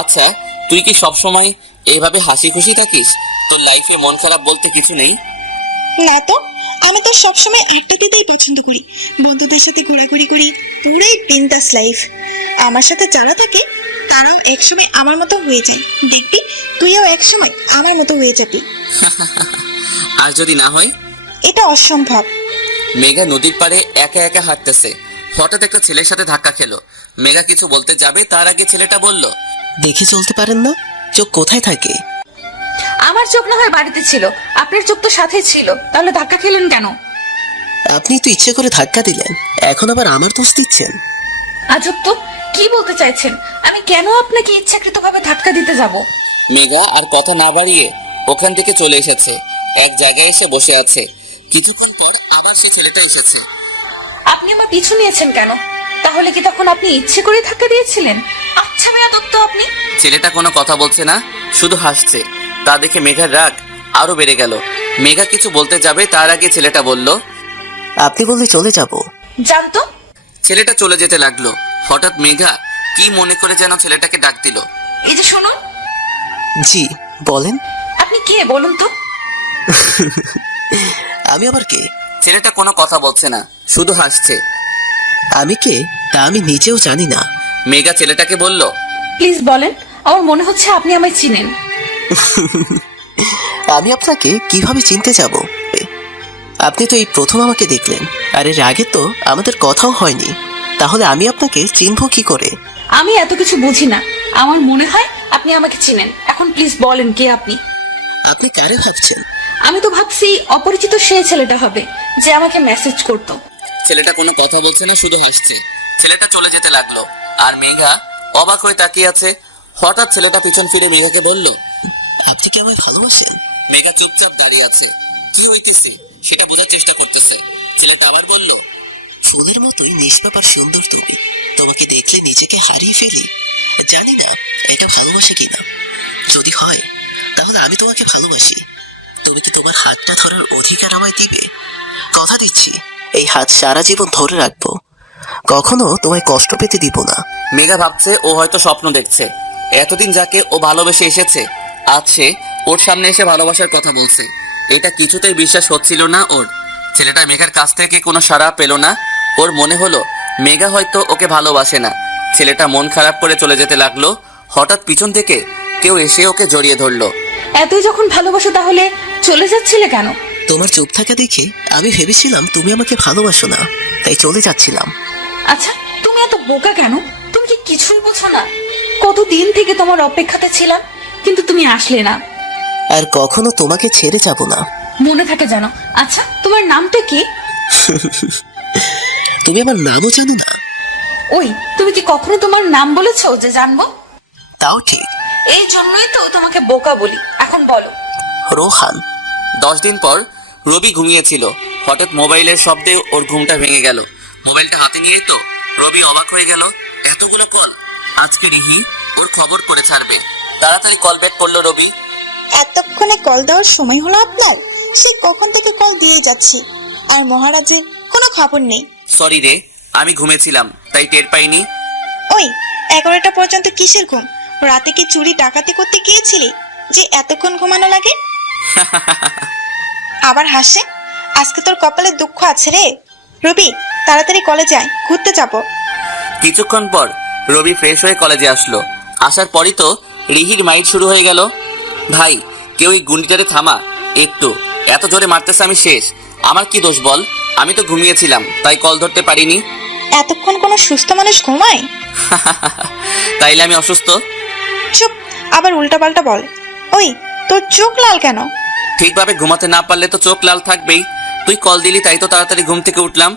আচ্ছা, তুই কি সবসময় এইভাবে হাসি খুশি থাকিস? তোর লাইফে মন খারাপ বলতে কিছু নেই? না তো, আমি তো সবসময় আড্ডা দিতেই পছন্দ করি, বন্ধুদের সাথে ঘোরাঘুরি করি, পুরাই বিন্দাস লাইফ। আমার সাথে যারা থাকে তারাও একসময় আমার মতো হয়ে যায়, দেখবি তুইও একসময় আমার মতো হয়ে যাবি। আর যদি না হয়? এটা অসম্ভব। মেঘা নদীর পাড়ে একা একা হাঁটতেছে। হঠাৎ একটা ছেলের সাথে ধাক্কা খেলো। মেঘা কিছু বলতে যাবে, তার আগে ছেলেটা বলল, দেখে চলতে পারেন না? চোখ কোথায় থাকে? আমার চোখ না হয় বাড়িতে ছিল, আপনার চোখ তো সাথেই ছিল, তাহলে ধাক্কা খেলেন কেন? আপনি তো ইচ্ছে করে ধাক্কা দিলেন, এখন আবার আমার দোষ দিচ্ছেন। আজব তো, কি বলতে চাইছেন? আমি কেন আপনাকে ইচ্ছাকৃতভাবে ধাক্কা দিতে যাব? মেঘা আর কথা না বাড়িয়ে ওখান থেকে চলে এসেছে। এক জায়গায় এসে বসে আছে। কিছুক্ষণ পর আবার সে ছেলেটা এসেছে। আপনি আমার পিছু নিয়েছেন কেন? তাহলে কি তখন আপনি ইচ্ছে করে ধাক্কা দিয়েছিলেন? আচ্ছা বেয়াদব তো আপনি। ছেলেটা কোনো কথা বলছে না, শুধু হাসছে। তা দেখে মেঘার রাগ আরো বেড়ে গেল। মেঘা কিছু বলতে যাবে, তার আগে ছেলেটা বলল, আপনি বললে চলে যাব। জানতো। ছেলেটা চলে যেতে লাগলো। হঠাৎ মেঘা কি মনে করে যেন ছেলেটাকে ডাক দিল। এই যে শুনুন। জি বলেন। আপনি কে বলুন তো? আমি আবার কে? ছেলেটা কোনো কথা বলছে না, শুধু হাসছে। আমি কে তা আমি নিজেও জানি না। মেঘা ছেলেটাকে বলল, প্লিজ বলেন, আমার মনে হচ্ছে আপনি আমায় চিনেন। আমি আপনাকে কিভাবে চিনতে যাব? আপনি তো এই প্রথম আমাকে দেখলেন, আর এর আগে তো আমাদের কথাও হয়নি। তাহলে আমি আপনাকে চিনবো কি করে? আমি এত কিছু বুঝি না, আমার মনে হয় আপনি আমাকে চিনেন। এখন প্লিজ বলেন কে আপনি? আপনি কারে ভাবছেন? আমি তো ভাবছি অপরিচিত সে ছেলেটা হবে যে আমাকে মেসেজ করতো। ছেলেটা কোনো কথা বলছে না, শুধু হাসছে। ছেলেটা চলে যেতে লাগলো, আর মেঘা অবাক হয়ে তাকিয়ে আছে। হঠাৎ ছেলেটা পিছন ফিরে মেঘাকে বলল, আপনি কি আমায় ভালোবাসেন? মেঘা চুপচাপ দাঁড়িয়ে আছে। কি হইতেছে সেটা বোঝার চেষ্টা করতেছে। ছেলেটা আবার বলল, ফুলের মতোই নিষ্পাপ আর সুন্দর তুমি। তোমাকে দেখলে নিজেকে হারিয়ে ফেলি। জানি না এটা ভালোবাসে কিনা। যদি হয় তাহলে আমি তোমাকে ভালোবাসি। তুমি কি তোমার হাতটা ধরার অধিকার আমায় দিবে? কথা দিচ্ছি, এই হাত সারা জীবন ধরে রাখবো, কখনো তোমায় কষ্ট পেতে দিব না। মেঘা ভাবছে ও হয়তো স্বপ্ন দেখছে। এতদিন যাকে ও ভালোবেসে এসেছে, আজ সে ওর সামনে এসে ভালোবাসার কথা বলছে। এটা কিছুতেই বিশ্বাস হচ্ছিল না ওর। ছেলেটা মেঘার কাছ থেকে কোনো সাড়া পেল না। ওর মনে হলো মেঘা হয়তো ওকে ভালোবাসে না। ছেলেটা মন খারাপ করে চলে যেতে লাগলো। হঠাৎ পিছন থেকে কেউ এসে ওকে জড়িয়ে ধরলো। এতই যখন ভালোবাসো তাহলে চলে যাচ্ছিলে কেন? তোমার চুপ থাকা দেখে আমি ভেবেছিলাম তুমি আমাকে ভালোবাসো না, তাই চলে যাচ্ছিলাম। আচ্ছা, তুমি এত বোকা কেন? তুমি কি কিছুই বোঝো না? কতদিন থেকে তোমার অপেক্ষাতে ছিলাম, কিন্তু তুমি আসলে না। আর কখনো তোমাকে ছেড়ে যাব না। মনে থাকে জানো। আচ্ছা, তোমার নামটা কি? তুমি আমার নামও জানো না? ওই, তুমি কি কখনো তোমার নাম বলেছো যে জানবো? তাও ঠিক। এই জন্যই তো তোমাকে বোকা বলি। এখন বলো। রোহান। 10 দিন পর রবি ঘুমিয়েছিল। হঠাৎ মোবাইলের শব্দে ওর ঘুমটা ভেঙে গেল। মোবাইলটা হাতে নিয়ে তো রবি অবাক হয়ে গেল। এতগুলো কল! আজকে রিহি ওর খবর করে ছাড়বে। তাড়াতাড়ি কল ব্যাক করলো রবি। এতক্ষণে কল দেওয়ার সময় হলো আপনার? সে কখন থেকে কল দিয়ে যাচ্ছি, আর মহারাজের কোনো খবর নেই। সরি রে, আমি ঘুমেছিলাম তাই টের পাইনি। ওই 11টা পর্যন্ত কিসের ঘুম? রাতে কি চুরি ডাকাতি করতে গিয়েছিলি যে এতক্ষণ ঘুমানো লাগে? আবার হাসে। আজকে তোর কপালে দুঃখ আছে রে। রবি, তাড়াতাড়ি কলেজে আয়, ঘুরতে যাব। কিছুক্ষণ পর রবি ফ্রেশ হয়ে কলেজে আসলো। আসার পরই তো রিহির মাইট শুরু হয়ে গেল। ভাই, কেউ এই গুন্ডিটারে থামা একটু। এত জোরে মারতেছে, আমি শেষ। আমার কি দোষ বল? আমি তো ঘুমিয়েছিলাম তাই কল ধরতে পারিনি। এতক্ষণ কোনো সুস্থ মানুষ ঘুমায়? তাইলে আমি অসুস্থ? চুপ, আবার উল্টাপাল্টা বল। ওই, তোর চোখ লাল কেন? ঠিকভাবে ঘুমাতে না পারলে তো চোখ লাল থাকবেই। তুই কল দিলি তাই তো তাড়াতাড়ি ঘুম থেকে উঠলাম।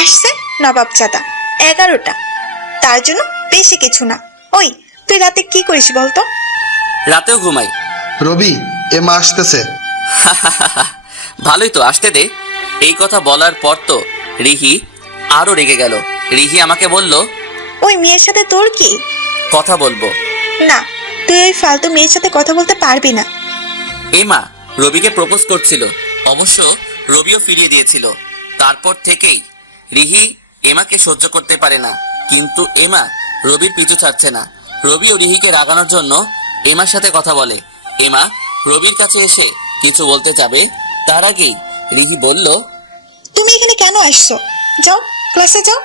আসছে নবাবজাদা 11টা, তার জন্য বেশি কিছু না। ওই, তুই রাতে কি করিস বলতো? রাতেও ঘুমাই। রবি, এ মা আসতেছে। ভালোই তো, আসতে দে। এই কথা বলার পর তো রিহি আরো রেগে গেল। রিহি আমাকে বলল, ওই মেয়ের সাথে তোর কি? কথা বলবো। না, তুই ওই ফালতু মেয়ের সাথে কথা বলতে পারবি না। এমা রবিকে প্রপোজ করছিল, অবশ্য রবিও ফিরিয়ে দিয়েছিল। তারপর থেকেই রিহি এমাকে সহ্য করতে পারে না, কিন্তু এমা রবির পিছু ছাড়ছে না। রবি ও রিহিকে রাগানোর জন্য এমার সাথে কথা বলে। এমা রবির কাছে এসে কিছু বলতে যাবে, তার আগেই রিহি বলল, তুমি এখানে কেন আসছো? যাও, ক্লাসে যাও।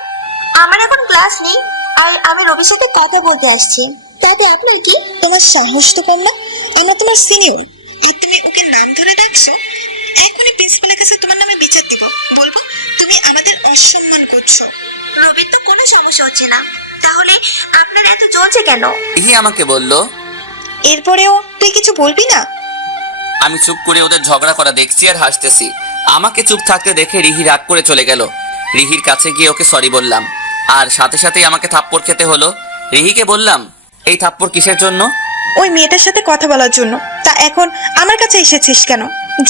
আমার এখন ক্লাস নেই, আর আমি রবির সাথে কথা বলতে আসছি। তাতে আপনার কি? তোমার সাহস তো কম না। আমরা তোমার সিনিয়র, আর তুমি ওকে নাম ধরে ডাকছো। এখনই প্রিন্সিপালের কাছে তোমার নামে বিচার দিব। বলবো তুমি আমাদের অসম্মান করছো। রবির তো কোনো সমস্যা হচ্ছে না, তাহলে আপনার এত জ্বলছে কেন? রিহি আমাকে বলল। এরপরেও তুই কিছু বলবি না? আমি চুপ করে ওদের ঝগড়া করা দেখছি আর হাসতেছি। আমাকে চুপ থাকতে দেখে রিহি রাগ করে চলে গেল। রিহির কাছে গিয়ে ওকে সরি বললাম, আর সাথে সাথেই আমাকে থাপ্পড় খেতে হলো। রিহিকে বললাম, এই থাপ্পড় কিসের জন্য? ওই মেয়েটার সাথে কথা বলার জন্য। তা এখন আমার কাছে এসেছিস কেন?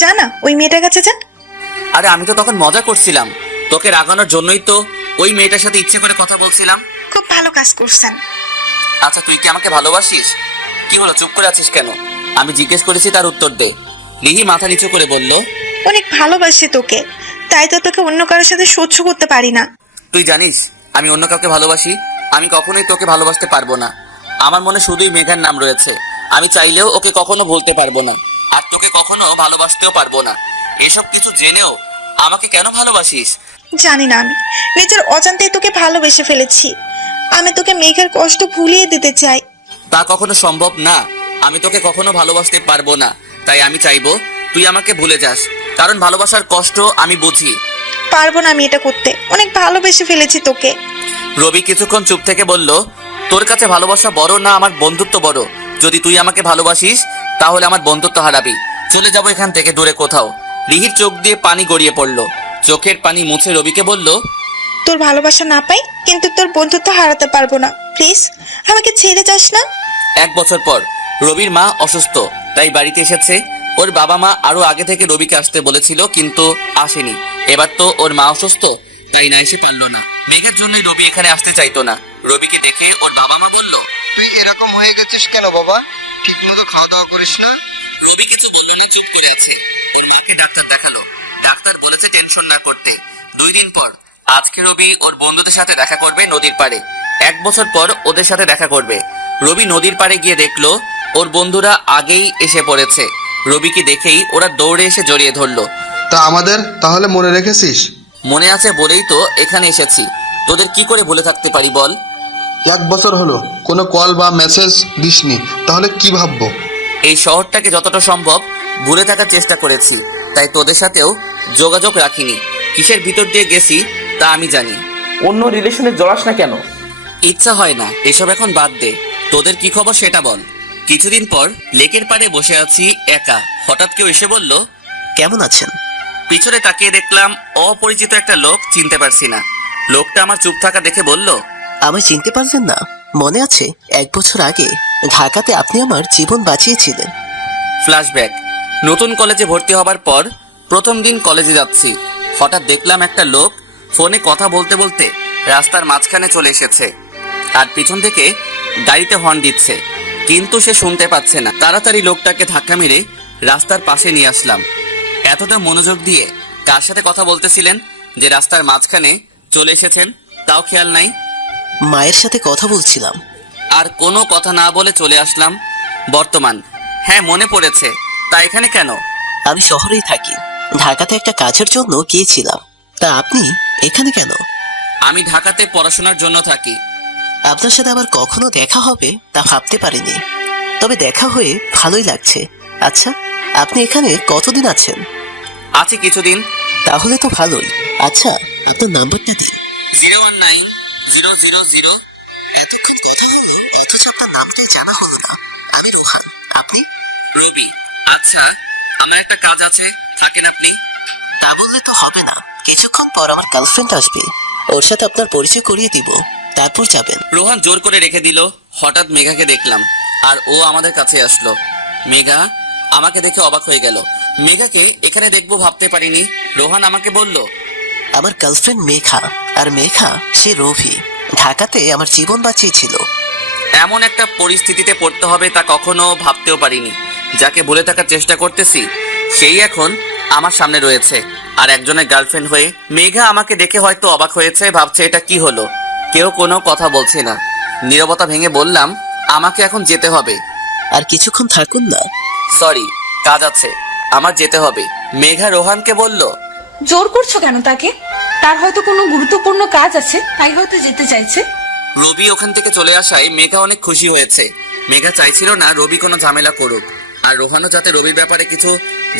জানা ওই মেয়েটার কাছে যা। আরে আমি তো তখন মজা করছিলাম, তোকে রাগানোর জন্যই তো ওই মেয়েটার সাথে ইচ্ছে করে কথা বলছিলাম। খুব ভালো কাজ করছেন। আচ্ছা তুই কি আমাকে ভালোবাসিস? কি হলো, চুপ করে আছিস কেন? আমি জিজ্ঞেস করেছি, তার উত্তর দে। রিহি মাথা নিচু করে বলল, অনেক ভালোবাসি তোকে, তাই তো তোকে অন্য কারোর সাথে সহ্য করতে পারি না। তুই জানিস আমি অন্য কাউকে ভালোবাসি? আমি কখনোই তোকে ভালোবাসতে পারবো না। আমার মনে শুধুই মেঘার নাম রয়েছে। আমি চাইলেও ওকে কখনো ভুলতে পারবো না, আর তোকে কখনো ভালোবাসতেও পারবো না। এসব কিছু জেনেও আমাকে কেন ভালোবাসিস? জানি না, আমি নিজের অজান্তেই তোকে ভালোবেসে ফেলেছি। আমি তোকে মেঘের কষ্ট ভুলিয়ে দিতে চাই। তা কখনো সম্ভব না। আমি তোকে কখনো ভালোবাসতে পারবো না, তাই আমি চাইবো তুই আমাকে ভুলে যাস, কারণ ভালোবাসার কষ্ট আমি বুঝি। পারবো না আমি এটা করতে, অনেক ভালোবেসে ফেলেছি তোকে। রবি কিছুক্ষণ চুপ থেকে বলল, তোর কাছে ভালোবাসা বড় না আমার বন্ধুত্ব বড়? যদি তুই আমাকে ভালোবাসিস তাহলে আমার বন্ধুত্ব হারাবি। চলে যাবো এখান থেকে দূরে কোথাও। রিহির চোখ দিয়ে পানি গড়িয়ে পড়লো। চোখের পানি মুছে রবিকে বলল, তোর ভালোবাসা না পাই, কিন্তু তোর বন্ধুত্ব হারাতে পারবো না। প্লিজ আমাকে ছেড়ে যাস না। 1 বছর পর রবির মা অসুস্থ, তাই বাড়িতে এসেছে। ওর বাবা মা আরো আগে থেকে রবিকে আসতে বলেছিল, কিন্তু আসেনি। এবার তো ওর মা অসুস্থ, তাই না এসে পারলো না। মেঘের জন্যই রবি এখানে আসতে চাইতো না। রবিকে দেখে ওর বাবা মা বলল, তুই এরকম হয়ে গেছিস কেন বাবা? ঠিক মতো খাওয়া দাওয়া করিস না? রবি কিছু বললো না, চুপ করে আছে। ওর মাকে ডাক্তার দেখালো। ডাক্তার বলেছে টেনশন না করতে। 2 দিন পর আজকে রবি ওর বন্ধুদের সাথে দেখা করবে নদীর পাড়ে। 1 বছর পর ওদের সাথে দেখা করবে। রবি নদীর পাড়ে গিয়ে দেখলো ওর বন্ধুরা আগেই এসে পড়েছে। রবিকে দেখেই ওরা দৌড়ে এসে জড়িয়ে ধরলো। তা আমাদের তাহলে মনে রেখেছিস? মনে আছে বলেই তো এখানে এসেছি, তোদের কি করে ভুলে থাকতে পারি বল? 1 বছর হলো কোনো কল বা মেসেজ দিসনি, তাহলে কি ভাববো? এই শহরটাকে যতটা সম্ভব ভুলে থাকার চেষ্টা করেছি, তাই তোদের সাথেও যোগাযোগ রাখিনি। কিসের ভিতর দিয়ে গেছি তা আমি জানি। অন্য রিলেশনে জড়াস না কেন? ইচ্ছা হয় না, এসব এখন বাদ দে। তোদের কি খবর সেটা বল। কিছুদিন পর লেকের পাড়ে বসে আছি একা। হঠাৎ কেউ এসে বলল, কেমন আছেন? পিছনে তাকিয়ে দেখলাম অপরিচিত একটা লোক, চিনতে পারছি না। লোকটা আমার চুপ থাকা দেখে বলল, আমায় চিনতে পারলেন না? মনে আছে 1 বছর আগে ঢাকাতে আপনি আমার জীবন বাঁচিয়েছিলেন। ফ্ল্যাশব্যাক। নতুন কলেজে ভর্তি হবার পর প্রথম দিন কলেজে যাচ্ছি। হঠাৎ দেখলাম একটা লোক ফোনে কথা বলতে বলতে রাস্তার মাঝখানে চলে এসেছে, আর পিছন থেকে গাড়িতে হর্ন দিচ্ছে, কিন্তু সে শুনতে পাচ্ছে না। তাড়াতাড়ি লোকটাকে ধাক্কা মেরে রাস্তার পাশে নিয়ে আসলাম। এতটা মনোযোগ দিয়ে কার সাথে কথা বলতেছিলেন যে রাস্তার মাঝখানে চলে এসেছেন তাও খেয়াল নাই। মায়ের সাথে কথা বলছিলাম। আর কোনো কথা না বলে চলে আসলাম বর্তমান। হ্যাঁ মনে পড়েছে, তা এখানে কেন? আমি শহরেই থাকি, ঢাকাতে একটা কাজের জন্য গিয়েছিলাম। তা আপনি এখানে কেন? আমি ঢাকাতে পড়াশোনার জন্য থাকি। আপনার সাথে আবার কখনো দেখা হবে তা ভাবতে পারিনি, তবে দেখা হয়ে ভালোই লাগছে। আচ্ছা, আপনি এখানে কতদিন আছেন? আছি কিছুদিন। তাহলে তো ভালোই। আচ্ছা, আপনার নাম্বারটা দিন। 019-000। এতক্ষণ কথা হলো, অথচ আপনার নামটাই জানা হলো না। আমি রোহান, আপনি? রবি। আচ্ছা আমার একটা কাজ আছে, থাকেন আপনি? তা বললে তো হবে না, কিছুক্ষণ পর আমার গার্লফ্রেন্ড আসবে, ওর সাথে আপনার পরিচয় করিয়ে দিব, তারপর যাবেন। রোহান জোর করে রেখে দিল। হঠাৎ মেঘাকে দেখলাম আর ও আমাদের কাছে আসলো। মেঘা আমাকে দেখে অবাক হয়ে গেল। মেঘাকে এখানে দেখবো ভাবতে পারিনি। রোহান আমাকে বলল, আমার গার্লফ্রেন্ড মেঘা, আর মেঘা সে রভি, ঢাকাতে আমার জীবন বাঁচিয়েছিল। এমন একটা পরিস্থিতিতে পড়তে হবে তা কখনো ভাবতেও পারিনি। যাকে বলে থাকার চেষ্টা করতেছি সেই এখন আমার সামনে রয়েছে, আর একজনের গার্লফ্রেন্ড হয়ে। মেঘা আমাকে দেখে হয়তো অবাক হয়েছে, ভাবছে এটা কি হলো। কেউ কোনো কথা বলছে না। নীরবতা ভেঙে বললাম, আমাকে এখন যেতে হবে। আর কিছুক্ষণ থাকুন না। সরি, কাজ আছে, আমার যেতে হবে। মেঘা রোহানকে বলল, জোর করছো কেন তাকে? তার হয়তো কোনো গুরুত্বপূর্ণ কাজ আছে, তাই হয়তো যেতে চাইছে। রবি ওখান থেকে চলে আসায় মেঘা অনেক খুশি হয়েছে। মেঘা চাইছিল না রবি কোনো ঝামেলা করুক, আর রোহানও যাতে রবির ব্যাপারে কিছু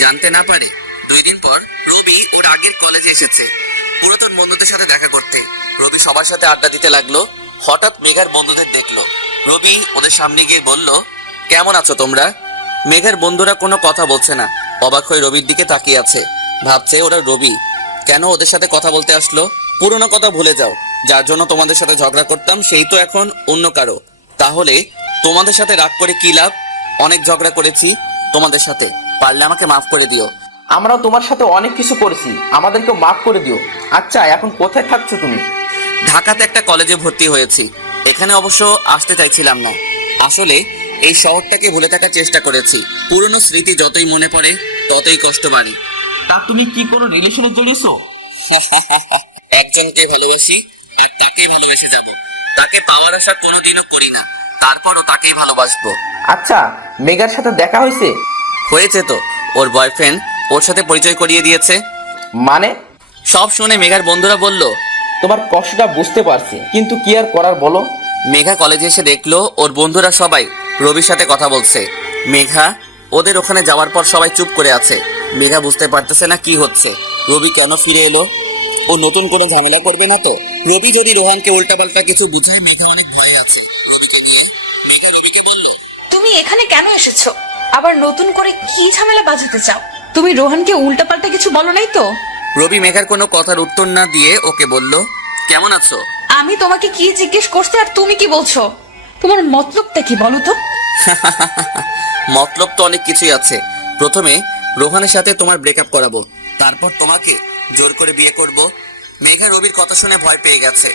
জানতে না পারে। 2 দিন পর রবি ওর আগের কলেজে এসেছে পুরাতন বন্ধুদের সাথে দেখা করতে। রবি সবার সাথে আড্ডা দিতে লাগলো। হঠাৎ মেঘার বন্ধুদের দেখলো। রবি ওদের সামনে গিয়ে বলল, কেমন আছো তোমরা? মেঘার বন্ধুরা কোনো কথা বলছে না, অবাক হয়ে রবির দিকে তাকিয়ে আছে। ভাবছে ওরা রবি কেন ওদের সাথে কথা বলতে আসলো। পুরোনো কথা ভুলে যাও, যার জন্য তোমাদের সাথে ঝগড়া করতাম সেই তো এখন অন্য কারো। তাহলে তোমাদের সাথে রাগ করে কি লাভ? অনেক ঝগড়া করেছি তোমাদের সাথে, পারলে আমাকে মাফ করে দিও। আমরাও তোমার সাথে অনেক কিছু করেছি, আমাদেরকে মাফ করে দিও। আচ্ছা, এখন কোথায় থাকছো তুমি? ঢাকাতে একটা কলেজে ভর্তি হয়েছি। এখানে অবশ্য আসতে চাইছিলাম না। আসলে এই শহরটাকে ভুলে থাকার চেষ্টা করেছি। পুরনো স্মৃতি যতই মনে পড়ে ততই কষ্ট বাড়ি। তা তুমি কি কোনো রিলেশনে জড়িয়েছো? একজনকে ভালোবাসি আর তাকেই ভালোবেসে যাব। তাকে পাওয়ার আশা কোনোদিনও করি না, তারপরও তাকেই ভালোবাসবো। আচ্ছা, মেঘার সাথে দেখা হয়েছে? হয়েছে তো, ওর বয়ফ্রেন্ড ওর সাথে পরিচয় করিয়ে দিয়েছে। মানে? সব শুনে মেঘার বন্ধুরা বলল, তোমার কষ্টটা বুঝতে পারছি, কিন্তু কি আর করার বলো। মেঘা কলেজে এসে দেখলো ওর বন্ধুরা সবাই রবির সাথে কথা বলছে। মেঘা ওদের ওখানে যাওয়ার পর সবাই চুপ করে আছে। মেঘা বুঝতে পারতেছে না কি হচ্ছে। রবি কেন ফিরে এলো? ও নতুন কোনো ঝামেলা করবে না তো? রবি যদি রোহানকে উল্টাপাল্টা কিছু বুঝায়, মেঘা অনেক ভয় আছে রবিকে নিয়ে। মেঘা রবিকে বলল, তুমি এখানে কেন এসেছো? আবার নতুন করে কি ঝামেলা বাজাতে চাও? তুমি রোহানকে উল্টাপাল্টা কিছু বলো নাই তো? রবি মেঘার কোনো কথার উত্তর না দিয়ে ওকে বলল, কেমন আছো? আমি তোমাকে কি জিজ্ঞেস করছি আর তুমি কি বলছো? তোমার মতলবটা কি বলো তো? মতলব তো অনেক কিছুই আছে। প্রথমে রোহানের সাথে তোমার ব্রেকআপ করাবো, তারপর তোমাকে জোর করে বিয়ে করব। মেঘা রবির কথা শুনে ভয় পেয়ে গেছে।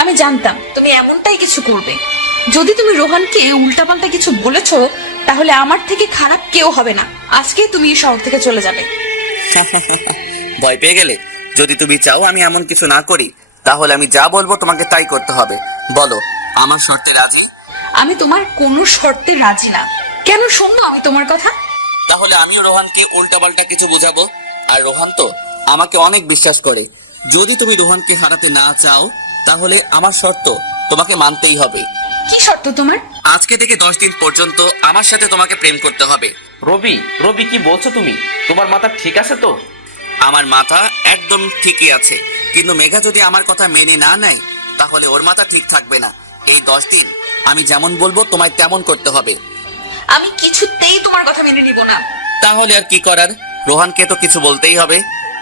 আমি জানতাম তুমি এমনটাই কিছু করবে। যদি তুমি রোহানকে উল্টাপাল্টা কিছু বলেছো, তাহলে আমার থেকে খারাপ কেউ হবে না। আজকে তুমি এই শহর থেকে চলে যাবে। ভয় পেয়ে গেলে? যদি তুমি চাও আমি এমন কিছু না করি, তাহলে আমি যা বলবো তোমাকে তাই করতে হবে। বলো, আমার শর্তে রাজি? আমি তোমার কোনো শর্তে রাজি না। কেন? শোনো আমি তোমার কথা। তাহলে আমিও রোহানকে উল্টাপাল্টা কিছু বোঝাবো। আর রোহান তো আমাকে অনেক বিশ্বাস করে। যদি তুমি রোহানকে হারাতে না চাও, তাহলে আমার শর্ত তোমাকে মানতেই হবে। কি শর্ত তোমার? আজকে থেকে 10 দিন পর্যন্ত আমার সাথে তোমাকে প্রেম করতে হবে। রবি, রবি কি বলছো তুমি? তোমার মাথা ঠিক আছে তো? আমার মাথা একদম ঠিকই আছে, কিন্তু মেঘা যদি আমার কথা মেনে না নেয়, তাহলে ওর মাথা ঠিক থাকবে না। এই 10 দিন আমি যেমন বলবো তোমায় তেমন করতে হবে। আমি কিছুতেই তোমার কথা মেনে নিব না। তাহলে আর কি করার? রোহানকে তো কিছু বলতেই হবে।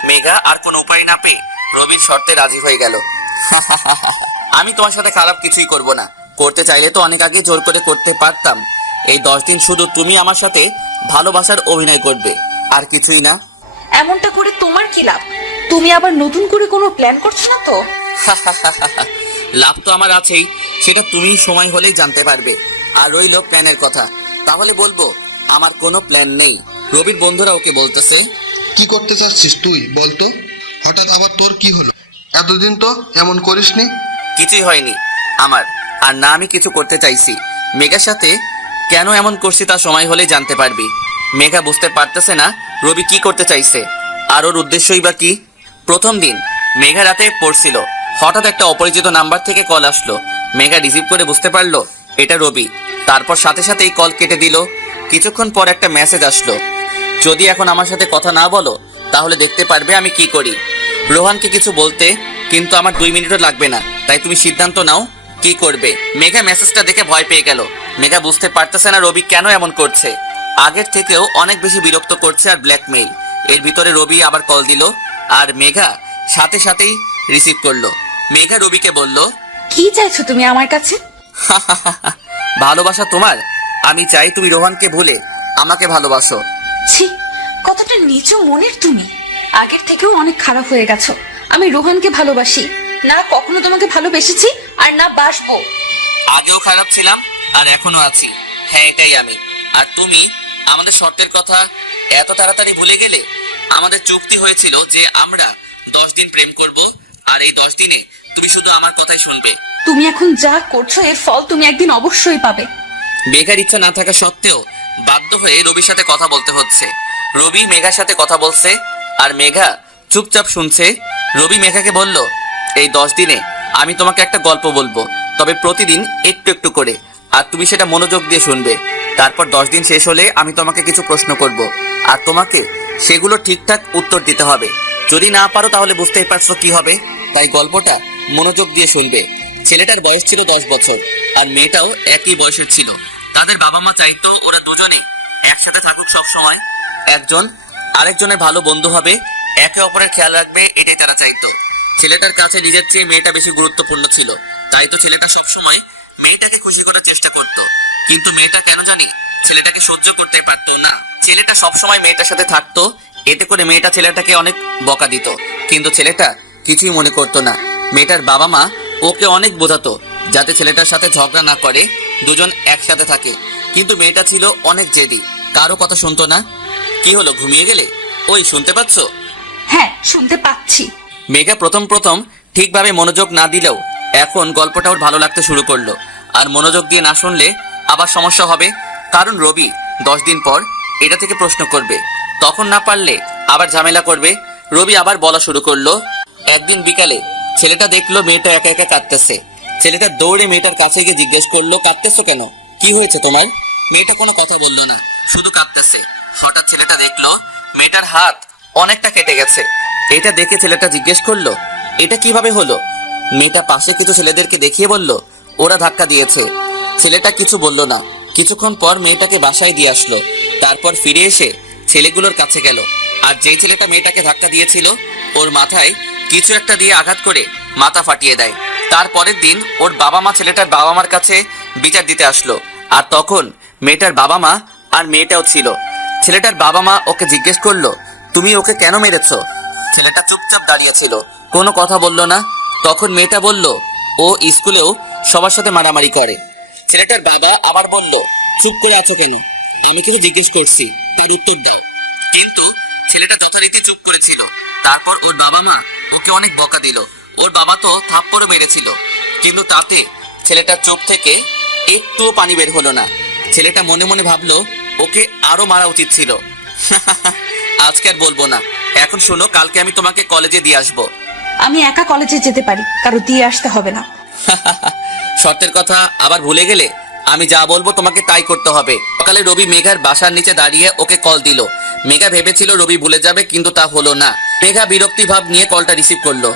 মেঘা আর কোনো উপায় না পেয়ে রবির শর্তে রাজি হয়ে গেল। আমি তোমার সাথে খারাপ কিছুই করব না। করতে চাইলে তো অনেক আগে জোর করে করতে পারতাম। এই 10 দিন শুধু তুমি আমার সাথে ভালোবাসার অভিনয় করবে, আর কিছুই না। এমনটা করে তোমার কি লাভ? তুমি আবার নতুন করে কোনো প্ল্যান করছো না তো? লাভ তো আমার আছেই, সেটা তুমি সময় হলেই জানতে পারবে। আর রইল প্ল্যানের কথা, তাহলে বলবো আমার কোনো প্ল্যান নেই। রবির বন্ধুরা ওকে বলতেছে, কি করতে চাচ্ছিস তুই বলতো? হঠাৎ আবার তোর কি হলো? এতদিন তো এমন করিসনি। কিছুই হয়নি আমার, আর না আমি কিছু করতে চাইছি। মেঘার সাথে কেন এমন করছি তা সময় হলে জানতে পারবি। মেঘা বুঝতে পারতেছে না রবি কি করতে চাইছে, আর ওর উদ্দেশ্যই বা কি। প্রথম দিন মেঘা রাতে পড়ছিল, হঠাৎ একটা অপরিচিত নাম্বার থেকে কল আসলো। মেঘা রিসিভ করে বুঝতে পারলো এটা রবি। তারপর সাথে সাথেই কল কেটে দিল। কিছুক্ষণ পর একটা মেসেজ আসলো, যদি এখন আমার সাথে কথা না বলো তাহলে দেখতে পারবে আমি কি করি। রোহানকে কিছু বলতে কিন্তু আমার 2 মিনিটও লাগবে না, তাই তুমি সিদ্ধান্ত নাও কি করবে। মেঘা মেসেজটা দেখে ভয় পেয়ে গেল। মেঘা বুঝতে পারতেছে না রবি কেন এমন করছে। আগের থেকেও অনেক বেশি বিরক্ত করছে আর ব্ল্যাকমেইল। এর ভিতরে রবি আবার কল দিল, আর মেঘা সাথে সাথেই রিসিভ করলো। মেঘা রবিকে বলল, কি চাইছো তুমি আমার কাছে? ভালোবাসা তোমার? আমি চাই তুমি রোহানকে ভুলে আমাকে ভালোবাসো। ছি, কতটা নিচু মনের তুমি। আগের থেকেও অনেক খারাপ হয়ে গেছো। আমি রোহানকে ভালোবাসি না, কখনো তোমাকে ভালোবেসেছি আর না বাসবো। আগেও খারাপ ছিলাম আর এখনো আছি। হ্যাঁ, এটাই আমি। আর তুমি আমাদের শর্তের কথা এত তাড়াতাড়ি ভুলে গেলে? আমাদের চুক্তি হয়েছিল যে আমরা 10 দিন প্রেম করব, আর এই 10 দিনে তুমি শুধু আমার কথাই শুনবে। তুমি এখন যা করছো এর ফল তুমি একদিন অবশ্যই পাবে। মেঘার ইচ্ছা না থাকা সত্ত্বেও বাধ্য হয়ে রবির সাথে কথা বলতে হচ্ছে। রবি মেঘার সাথে কথা বলছে আর মেঘা চুপচাপ শুনছে। রবি মেঘাকে বলল, এই 10 দিনে আমি তোমাকে একটা গল্প বলবো, তবে প্রতিদিন একটু একটু করে, আর তুমি সেটা মনোযোগ দিয়ে শুনবে। তারপর 10 দিন শেষ হলে আমি তোমাকে কিছু প্রশ্ন করব, আর তোমাকে সেগুলো ঠিকঠাক উত্তর দিতে হবে। যদি না পারো তাহলে বুঝতেই পারছো কি হবে। তাই গল্পটা মনোযোগ দিয়ে শুনবে। ছেলেটার বয়স ছিল 10 বছর আর মেয়েটাও একই বয়সের ছিল। তাদের বাবা মা চাইতো ওরা দুজনে একসাথে থাকুক সব সময়। একজন আরেকজনের ভালো বন্ধু হবে, একে অপরের খেয়াল রাখবে, এটাই তারা চাইতো। ছেলেটার কাছে নিজের চেয়ে মেয়েটা বেশি গুরুত্বপূর্ণ ছিল, তাই তো ছেলেটা সবসময় মেয়েটাকে খুশি করার চেষ্টা করত। কিন্তু মেয়েটা কেন জানি ছেলেটাকে সহ্য করতে পারতো না। ছেলেটা সবসময় মেয়েটার সাথে থাকতো, এতে করে মেয়েটা ছেলেটাকে অনেক বকা দিত, কিন্তু ছেলেটা কিছুই মনে করতো না। মেয়েটার বাবা মা ওকে অনেক বোঝাতো যাতে ছেলেটার সাথে ঝগড়া না করে, দুজন একসাথে থাকে। কিন্তু মেয়েটা ছিল অনেক জেদি, কারো কথা শুনতো না। কি হলো, ঘুমিয়ে গেলে? ওই শুনতে পাচ্ছ? হ্যাঁ, শুনতে পাচ্ছি। মেঘা প্রথম ঠিকভাবে মনোযোগ না দিলেও এখন গল্পটা ওর ভালো লাগতে শুরু করলো। আর মনোযোগ দিয়ে না শুনলে আবার সমস্যা হবে, কারণ রবি 10 দিন পর এটা থেকে প্রশ্ন করবে, তখন না পারলে আবার ঝামেলা করবে। রবি আবার বলা শুরু করলো। একদিন বিকালে ছেলেটা দেখলো মেয়েটা একা একা কাঁদতেছে। ছেলেটা দৌড়ে মেয়েটার কাছে গিয়ে জিজ্ঞেস করলো, কাঁদতেছো কেন? কি হয়েছে তোমার? মেয়েটা কোনো কথা বললো না, শুধু কাঁদতেছে। হঠাৎ ছেলেটা দেখলো মেয়েটার হাত অনেকটা কেটে গেছে। এটা দেখে ছেলেটা জিজ্ঞেস করলো, এটা কিভাবে হলো? মেয়েটা পাশে কিছু ছেলেদেরকে দেখিয়ে বলল, ওরা ধাক্কা দিয়েছে। ছেলেটা কিছু বলল না। কিছুক্ষণ পর মেয়েটাকে বাসায় দিয়ে আসলো। তারপর ফিরে এসে ছেলেগুলোর কাছে গেল, আর যেই ছেলেটা মেয়েটাকে ধাক্কা দিয়েছিল ওর মাথায় কিছু একটা দিয়ে আঘাত করে মাথা ফাটিয়ে দেয়। তারপরের দিন ওর বাবা মা ছেলেটার বাবা মার কাছে বিচার দিতে আসলো, আর তখন মেয়েটার বাবা মা আর মেয়েটাও ছিল। ছেলেটার বাবা মা ওকে জিজ্ঞেস করলো, তুমি ওকে কেন মেরেছো? ছেলেটা চুপচাপ দাঁড়িয়েছিল, কোনো কথা বলল না। তখন মেয়েটা বলল, ও স্কুলেও সবার সাথে মারামারি করে। ছেলেটার বাবা আবার বলল, চুপ করে আছো কেন? আমি কিছু জিজ্ঞেস করছি, তার উত্তর দাও। কিন্তু ছেলেটা যথারীতি চুপ করেছিল। তারপর ওর বাবা মা ওকে অনেক বকা দিল। ওর বাবা তো থাপ্পড়ও মেরেছিল, কিন্তু তাতে ছেলেটা চুপ থেকে একটুও পানি বের হলো না। ছেলেটা মনে মনে ভাবলো, ওকে আরো মারা উচিত ছিল। আজকে আর বলবো না। এখন শোনো, কালকে আমি তোমাকে কলেজে দিয়ে আসবো। আমি একা কলেজে যেতে পারি, কারো দিয়ে আসতে হবে না। শর্তের কথা আবার ভুলে গেলে? আমি যা বলবো তোমাকে তাই করতে হবে। সকালে রবি মেঘার বাসার নিচে দাঁড়িয়ে ওকে কল দিল। মেঘা ভেবেছিল রবি ভুলে যাবে, কিন্তু তা হলো না। মেঘা বিরক্তি ভাব নিয়ে কলটা রিসিভ করলো।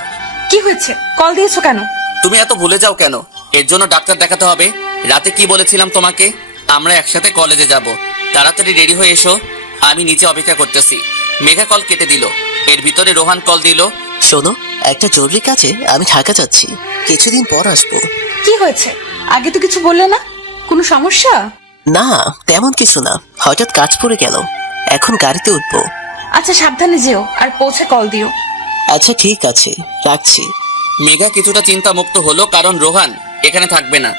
কি হয়েছে, কল দিয়েছো কেন? তুমি এত ভুলে যাও কেন? এর জন্য ডাক্তার দেখাতে হবে। রাতে কি বলেছিলাম তোমাকে? আমরা একসাথে কলেজে যাব। তাড়াতাড়ি রেডি হয়ে এসো, আমি নিচে অপেক্ষা করতেছি। মেঘা কল কেটে দিল। এর ভিতরে রোহান কল দিল। শোনো, একটা জরুরি কাজে আমি ঢাকা যাচ্ছি, কিছুদিন পর আসবো। কি হয়েছে? আগে তো কিছু বললে না। কোনো সমস্যা? না, তেমন কিছু না, হঠাৎ কাজ পড়ে গেল, এখন গাড়িতে উঠবো। আচ্ছা, সাবধানে যেও আর পৌঁছে কল দিও। আচ্ছা ঠিক আছে, রাখছি। মেঘা কিছুটা চিন্তা মুক্ত হলো, কারণ রোহান এখানে থাকবে না।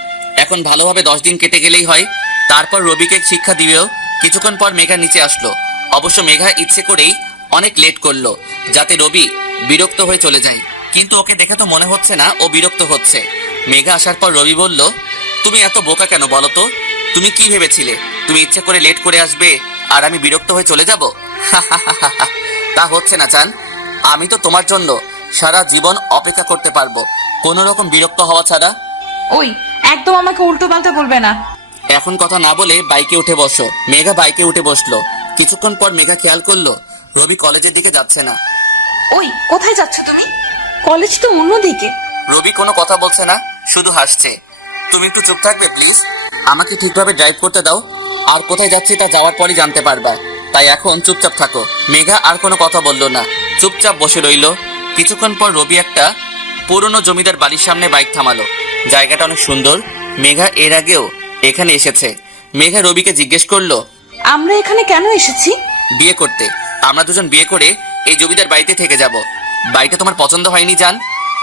এখন ভালোভাবে 10 দিন কেটে গেলেই হয়। তারপর রবিকে শিক্ষা দিবেও। কিছুক্ষণ পর মেঘা নিচে আসলো। অবশ্য মেঘা ইচ্ছে করেই অনেক লেট করলো, যাতে রবি বিরক্ত হয়ে চলে যায়। কিন্তু ওকে দেখে তো মনে হচ্ছে না ও বিরক্ত হচ্ছে। মেঘা আসার পর রবি বলল, তুমি এত বোকা কেন বলো তো? তুমি কি ভেবেছিলে তুমি ইচ্ছে করে লেট করে আসবে আর আমি বিরক্ত হয়ে চলে যাব? তা হচ্ছে না চান। আমি তো তোমার জন্য সারা জীবন অপেক্ষা করতে পারবো, কোনো রকম বিরক্ত হওয়া ছাড়া। ওই, একদম আমাকে উল্টো পাল্টা বলবে না। এখন কথা না বলে বাইকে উঠে বসো। মেঘা বাইকে উঠে বসলো। কিছুক্ষণ পর মেঘা খেয়াল করলো রবি কলেজের দিকে যাচ্ছে না। ওই, কোথায় যাচ্ছ তুমি? কলেজ তো অন্যদিকে। রবি কোনো কথা বলছে না, শুধু হাসছে। তুমি একটু চুপ থাকবে প্লিজ? আমাকে ঠিকভাবে ড্রাইভ করতে দাও, আর কোথায় যাচ্ছি তা যাওয়ার পরই জানতে পারবা। তাই এখন চুপচাপ থাকো। মেঘা আর কোনো কথা বললো না, চুপচাপ বসে রইলো। কিছুক্ষণ পর রবি একটা পুরনো জমিদার বাড়ির সামনে বাইক থামালো। জায়গাটা অনেক সুন্দর। মেঘা এর আগেও এখানে এসেছে। মেঘা রবিকে জিজ্ঞেস করলো, আমরা এখানে কেন এসেছি? বিয়ে করতে। আমরা দুজন বিয়ে করে এই জমিদার বাড়িতে থেকে যাব। বাড়িটা তোমার পছন্দ হয়নি জান?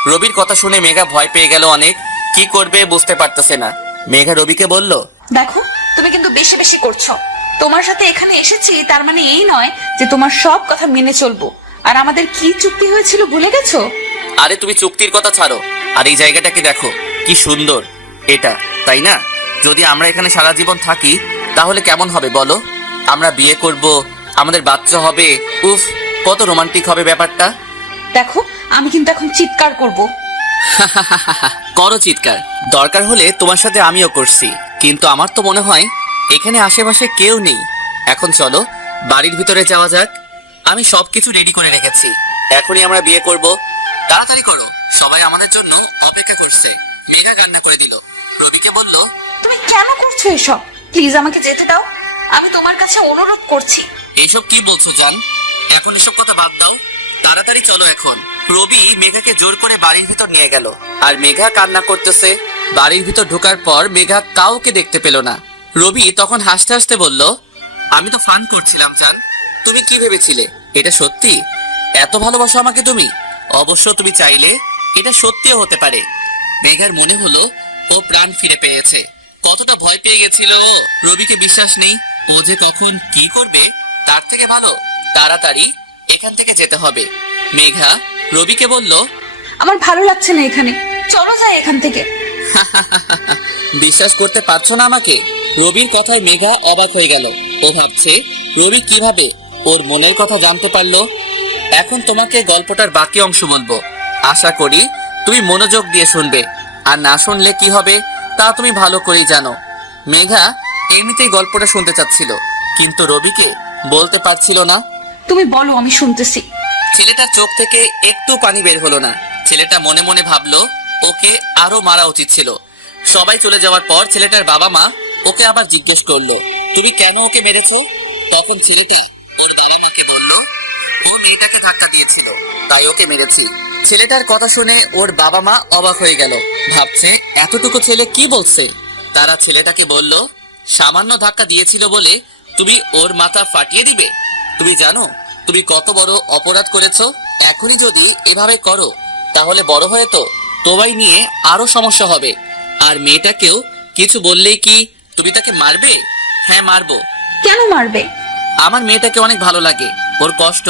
রবির কথা শুনে মেঘা ভয় পেয়ে গেল অনেক। কি করবে বুঝতে পারতেছে না। মেঘা রবিকে বলল, দেখো, তুমি কিন্তু বেশি বেশি করছো। তোমার সাথে এখানে এসেছি তার মানে এই নয় যে তোমার সব কথা মেনে চলবো। আর আমাদের কি চুক্তি হয়েছিল ভুলে গেছো? আরে তুমি চুক্তির কথা ছাড়ো, আর এই জায়গাটাকে দেখো কি সুন্দর এটা, তাই না? যদি আমরা এখানে সারা জীবন থাকি তাহলে কেমন হবে বলো? আমরা বিয়ে করব, আমাদের বাচ্চা হবে, উফ কত রোমান্টিক হবে ব্যাপারটা। দেখো, আমি কিন্তু এখন চিৎকার করব। করো চিৎকার, দরকার হলে তোমার সাথে আমিও করছি, কিন্তু আমার তো মনে হয় এখানে আশেপাশে কেউ নেই। এখন চলো বাড়ির ভিতরে যাওয়া যাক। আমি সবকিছু রেডি করে রেখেছি, এখনই আমরা বিয়ে করব। তাড়াতাড়ি করো, সবাই আমাদের জন্য অপেক্ষা করছে। মেঘা কান্না করে দিল। রবিকে বলল, তুমি কেন করছো এসব? প্লিজ আমাকে যেতে দাও, আমি তোমার কাছে অনুরোধ করছি। এইসব কি বলছো জান? এখন এসব কথা বাদ দাও, তাড়াতাড়ি চলো এখন। রবি মেঘাকে জোর করে বাড়ির ভিতর নিয়ে গেল, আর মেঘা কান্না করতেছে। বাড়ির ভিতর ঢোকার পর মেঘা কাউকে দেখতে পেল না। রবি তখন হাসতে হাসতে বলল, আমি তো ফান করছিলাম জান। তুমি কি ভেবেছিলে এটা সত্যি? এত ভালোবাসো আমাকে তুমি? অবশ্য তুমি চাইলে এটা সত্যিও হতে পারে। মেঘার মনে হলো ও প্রাণ ফিরে পেয়েছে। কতটা ভয় পেয়ে গেছিল ও। রবিকে বিশ্বাস নেই, ও যে কখন কি করবে। তার থেকে ভালো তাড়াতাড়ি এখান থেকে যেতে হবে। মেঘা রবিকে বলল, আমার ভালো লাগছে না এখানে, চলো যাই এখান থেকে। বিশ্বাস করতে পারছো না আমাকে? রবির কথায় মেঘা অবাক হয়ে গেল। ও ভাবছে রবি কিভাবে ওর মনের কথা জানতে পারলো। এখন তোমাকে গল্পটার বাকি অংশ বলবো, আশা করি তুমি মনোযোগ দিয়ে শুনবে। আর না শুনলে কি হবে তা তুমি ভালো করেই জানো। মেঘা এমনিতেই গল্পটা শুনতে চাচ্ছিল, কিন্তু রবিকে বলতে পারছিল না। তুমি বলো, আমি শুনতেছি। ছেলেটার চোখ থেকে একটু পানি বের হলো না। ছেলেটা মনে মনে ভাবলো ওকে আরো মারা উচিত ছিল। সবাই চলে যাওয়ার পর ছেলেটার বাবা মা ওকে আবার জিজ্ঞেস করলো, তুমি কেন ওকে মেরেছো? তখন ছেলেটা ওর বাবা মাকে বলল, ও মেয়েটাকে ধাক্কা দিয়েছিল, তাই ওকে মেরেছি। ছেলেটার কথা শুনে ওর বাবা মা অবাক হয়ে গেল, ভাবছে এতটুকু ছেলে কি বলছে। তারা ছেলেটাকে বলল, সামান্য ধাক্কা দিয়েছিল বলে তুমি ওর মাথা ফাটিয়ে দিবে? তুমি জানো তুমি কত বড় অপরাধ করেছো? এখনই যদি এভাবে করো তাহলে বড় হয়ে তো তোমায় নিয়ে আরো সমস্যা হবে। আর মেয়েটাকেও কিছু বললেই কি তুমি তাকে মারবে? হ্যাঁ মারবো। কেন মারবে? আমার মেয়েটাকে অনেক ভালো লাগে, ওর কষ্ট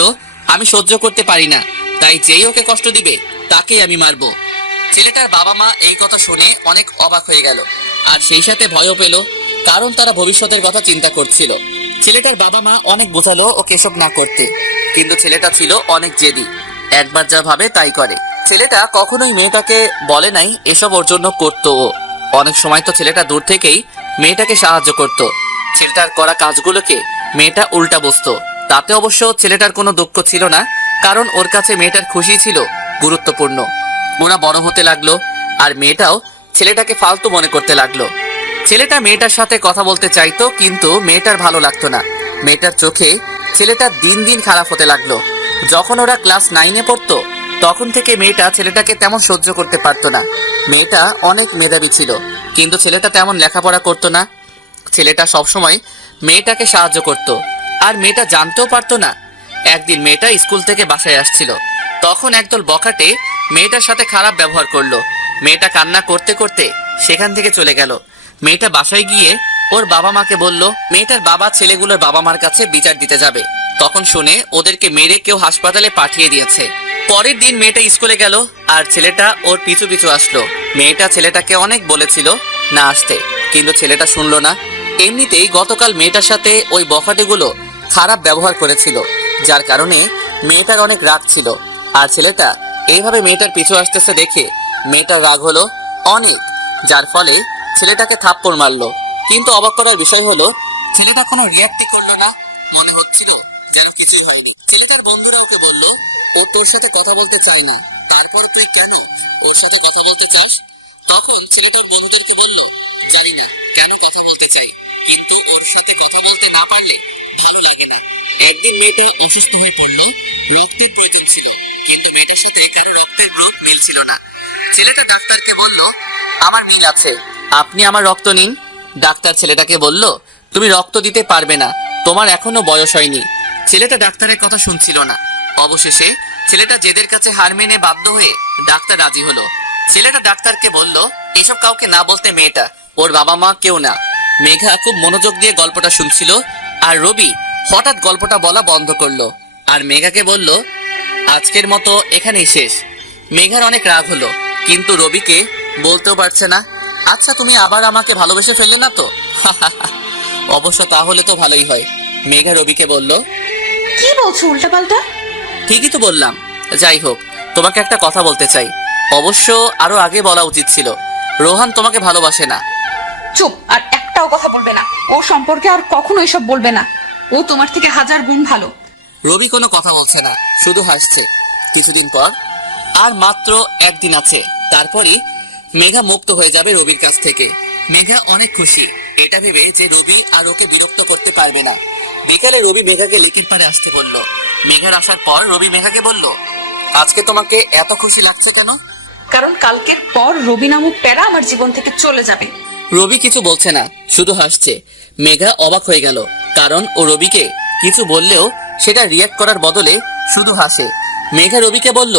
আমি সহ্য করতে পারি না, তাই যেই ওকে কষ্ট দিবে তাকেই আমি মারবো। ছেলেটার বাবা মা এই কথা শুনে অনেক অবাক হয়ে গেল, আর সেই সাথে ভয়ও পেল, কারণ তারা ভবিষ্যতের কথা চিন্তা করছিল। ছেলেটার বাবা মা অনেক বোঝালো ওকে এসব না করতে, কিন্তু ছেলেটা ছিল অনেক জেদি, একবার যা ভাবে তাই করে। ছেলেটা কখনোই মেয়েটাকে বলে নাই এসব ওর জন্য করতো ও। অনেক সময় তো ছেলেটা দূর থেকেই মেয়েটাকে সাহায্য করত। ছেলেটার করা কাজগুলোকে মেয়েটা উল্টা বুঝতো। তাতে অবশ্য ছেলেটার কোনো দুঃখ ছিল না, কারণ ওর কাছে মেয়েটার খুশি ছিল গুরুত্বপূর্ণ। ওরা বড় হতে লাগলো, আর মেয়েটাও ছেলেটাকে ফালতু মনে করতে লাগলো। ছেলেটা মেয়েটার সাথে কথা বলতে চাইতো, কিন্তু মেয়েটার ভালো লাগতো না। মেয়েটার চোখে ছেলেটা দিন দিন খারাপ হতে লাগলো। যখন ওরা ক্লাস 9-এ পড়তো তখন থেকে মেয়েটা ছেলেটাকে তেমন সহ্য করতে পারতো না। মেয়েটা অনেক মেধাবী ছিল, কিন্তু ছেলেটা তেমন লেখাপড়া করতো না। ছেলেটা সবসময় মেয়েটাকে সাহায্য করত, আর মেয়েটা জানতেও পারতো না। একদিন মেয়েটা স্কুল থেকে বাসায় আসছিল, তখন একদল বখাটে মেয়েটার সাথে খারাপ ব্যবহার করলো। মেয়েটা কান্না করতে করতে সেখান থেকে চলে গেল। মেয়েটা বাসায় গিয়ে ওর বাবা মাকে বলল, মেয়েটার বাবা ছেলেগুলোর বাবা মার কাছে বিচার দিতে যাবে। তখন শুনে ওদেরকে মেরে কেউ হাসপাতালে পাঠিয়ে দিয়েছে। পরের দিন মেয়েটা স্কুলে গেল, আর ছেলেটা ওর পিছু পিছু আসলো। মেয়েটা ছেলেটাকে অনেক বলেছিল না আসতে, কিন্তু ছেলেটা শুনলো না। এমনিতেই গতকাল মেয়েটার সাথে ওই বখাটেগুলো খারাপ ব্যবহার করেছিল, যার কারণে মেয়েটার অনেক রাগ ছিল। আর ছেলেটা এইভাবে মেয়েটার পিছু আসতেছে দেখে মেয়েটার রাগ হলো অনেক, যার ফলে ছেলেটাকে থাপ্পড় মারলো। কিন্তু অবাক করার বিষয় হলো ছেলেটা কোনো রিয়াক্টই করলো না, মনে হচ্ছিল যেন কিছুই হয়নি। ছেলেটার বন্ধুরা ওকে বলল, ও তোর সাথে কথা বলতে চায় না, তারপর তুই কেন ওর সাথে কথা বলতে চাস? তখন ছেলেটার বন্ধুদেরকে বলল, জানি না কেন কথা বলতে চাই, কিন্তু ওর সাথে কথা বলতে না পারলে ভালো লাগে না। একদিন মেয়েটা অসুস্থ হয়ে পড়লো, রক্তের প্রয়োজন ছিল, কিন্তু মেয়েটার সাথে এখানে রক্তের গ্রুপ মিলছিল না। ছেলেটা ডাক্তারকে বলল, আমার মিল আছে, আপনি আমার রক্ত নিন। ডাক্তার ছেলেটাকে বলল, তুমি রক্ত দিতে পারবে না, তোমার এখনো বয়স হয়নি। ছেলেটা ডাক্তারের কথা শুনছিল না। অবশেষে ছেলেটা জেদের কাছে হার মেনে বাধ্য হয়ে ডাক্তার রাজি হলো। ছেলেটা ডাক্তারকে বলল এসব কাউকে না বলতে, মেয়েটা, ওর বাবা মা কেউ না। মেঘা খুব মনোযোগ দিয়ে গল্পটা শুনছিল, আর রবি হঠাৎ গল্পটা বলা বন্ধ করলো আর মেঘাকে বলল আজকের মতো এখানেই শেষ। মেঘার অনেক রাগ হলো, কিন্তু রবিকে বলতেও পারছে না। আচ্ছা, তুমি আবার আমাকে ভালোবেসে ফেললে না তো? অবশ্য তাহলে তো ভালোই হয়। মেঘা রবিকে বলল কি বলছো উল্টাপাল্টা? ঠিকই তো বললাম। যাই হোক, তোমাকে একটা কথা বলতে চাই। অবশ্য আরো আগে বলা উচিত ছিল। রোহান তোমাকে ভালোবাসে না। চুপ, আর একটাও কথা বলবে না। ও সম্পর্কে আর কখনো এসব বলবে না। ও তোমার থেকে 1000 গুণ ভালো। রবি কোনো কথা বলছে না, শুধু হাসছে। কিছুদিন পর, আর মাত্র একদিন আছে, তারপরই মেঘা মুক্ত হয়ে যাবে রবির কাছ থেকে। মেঘা অনেক খুশি এটা ভেবে যে রবি আর ওকে বিরক্ত করতে পারবে না। বিকালে রবি মেঘাকে লেকের পাড়ে আসতে বলল। মেঘার আসার পর রবি মেঘাকে বলল আজকে তোমাকে এত খুশি লাগছে কেন? কারণ কালকের পর রবি নামক প্যারা আমার জীবন থেকে চলে যাবে। রবি কিছু বলছে না, শুধু হাসছে। মেঘা অবাক হয়ে গেল, কারণ ও রবিকে কিছু বললেও সেটা রিয়াক্ট করার বদলে শুধু হাসে। মেঘা রবিকে বলল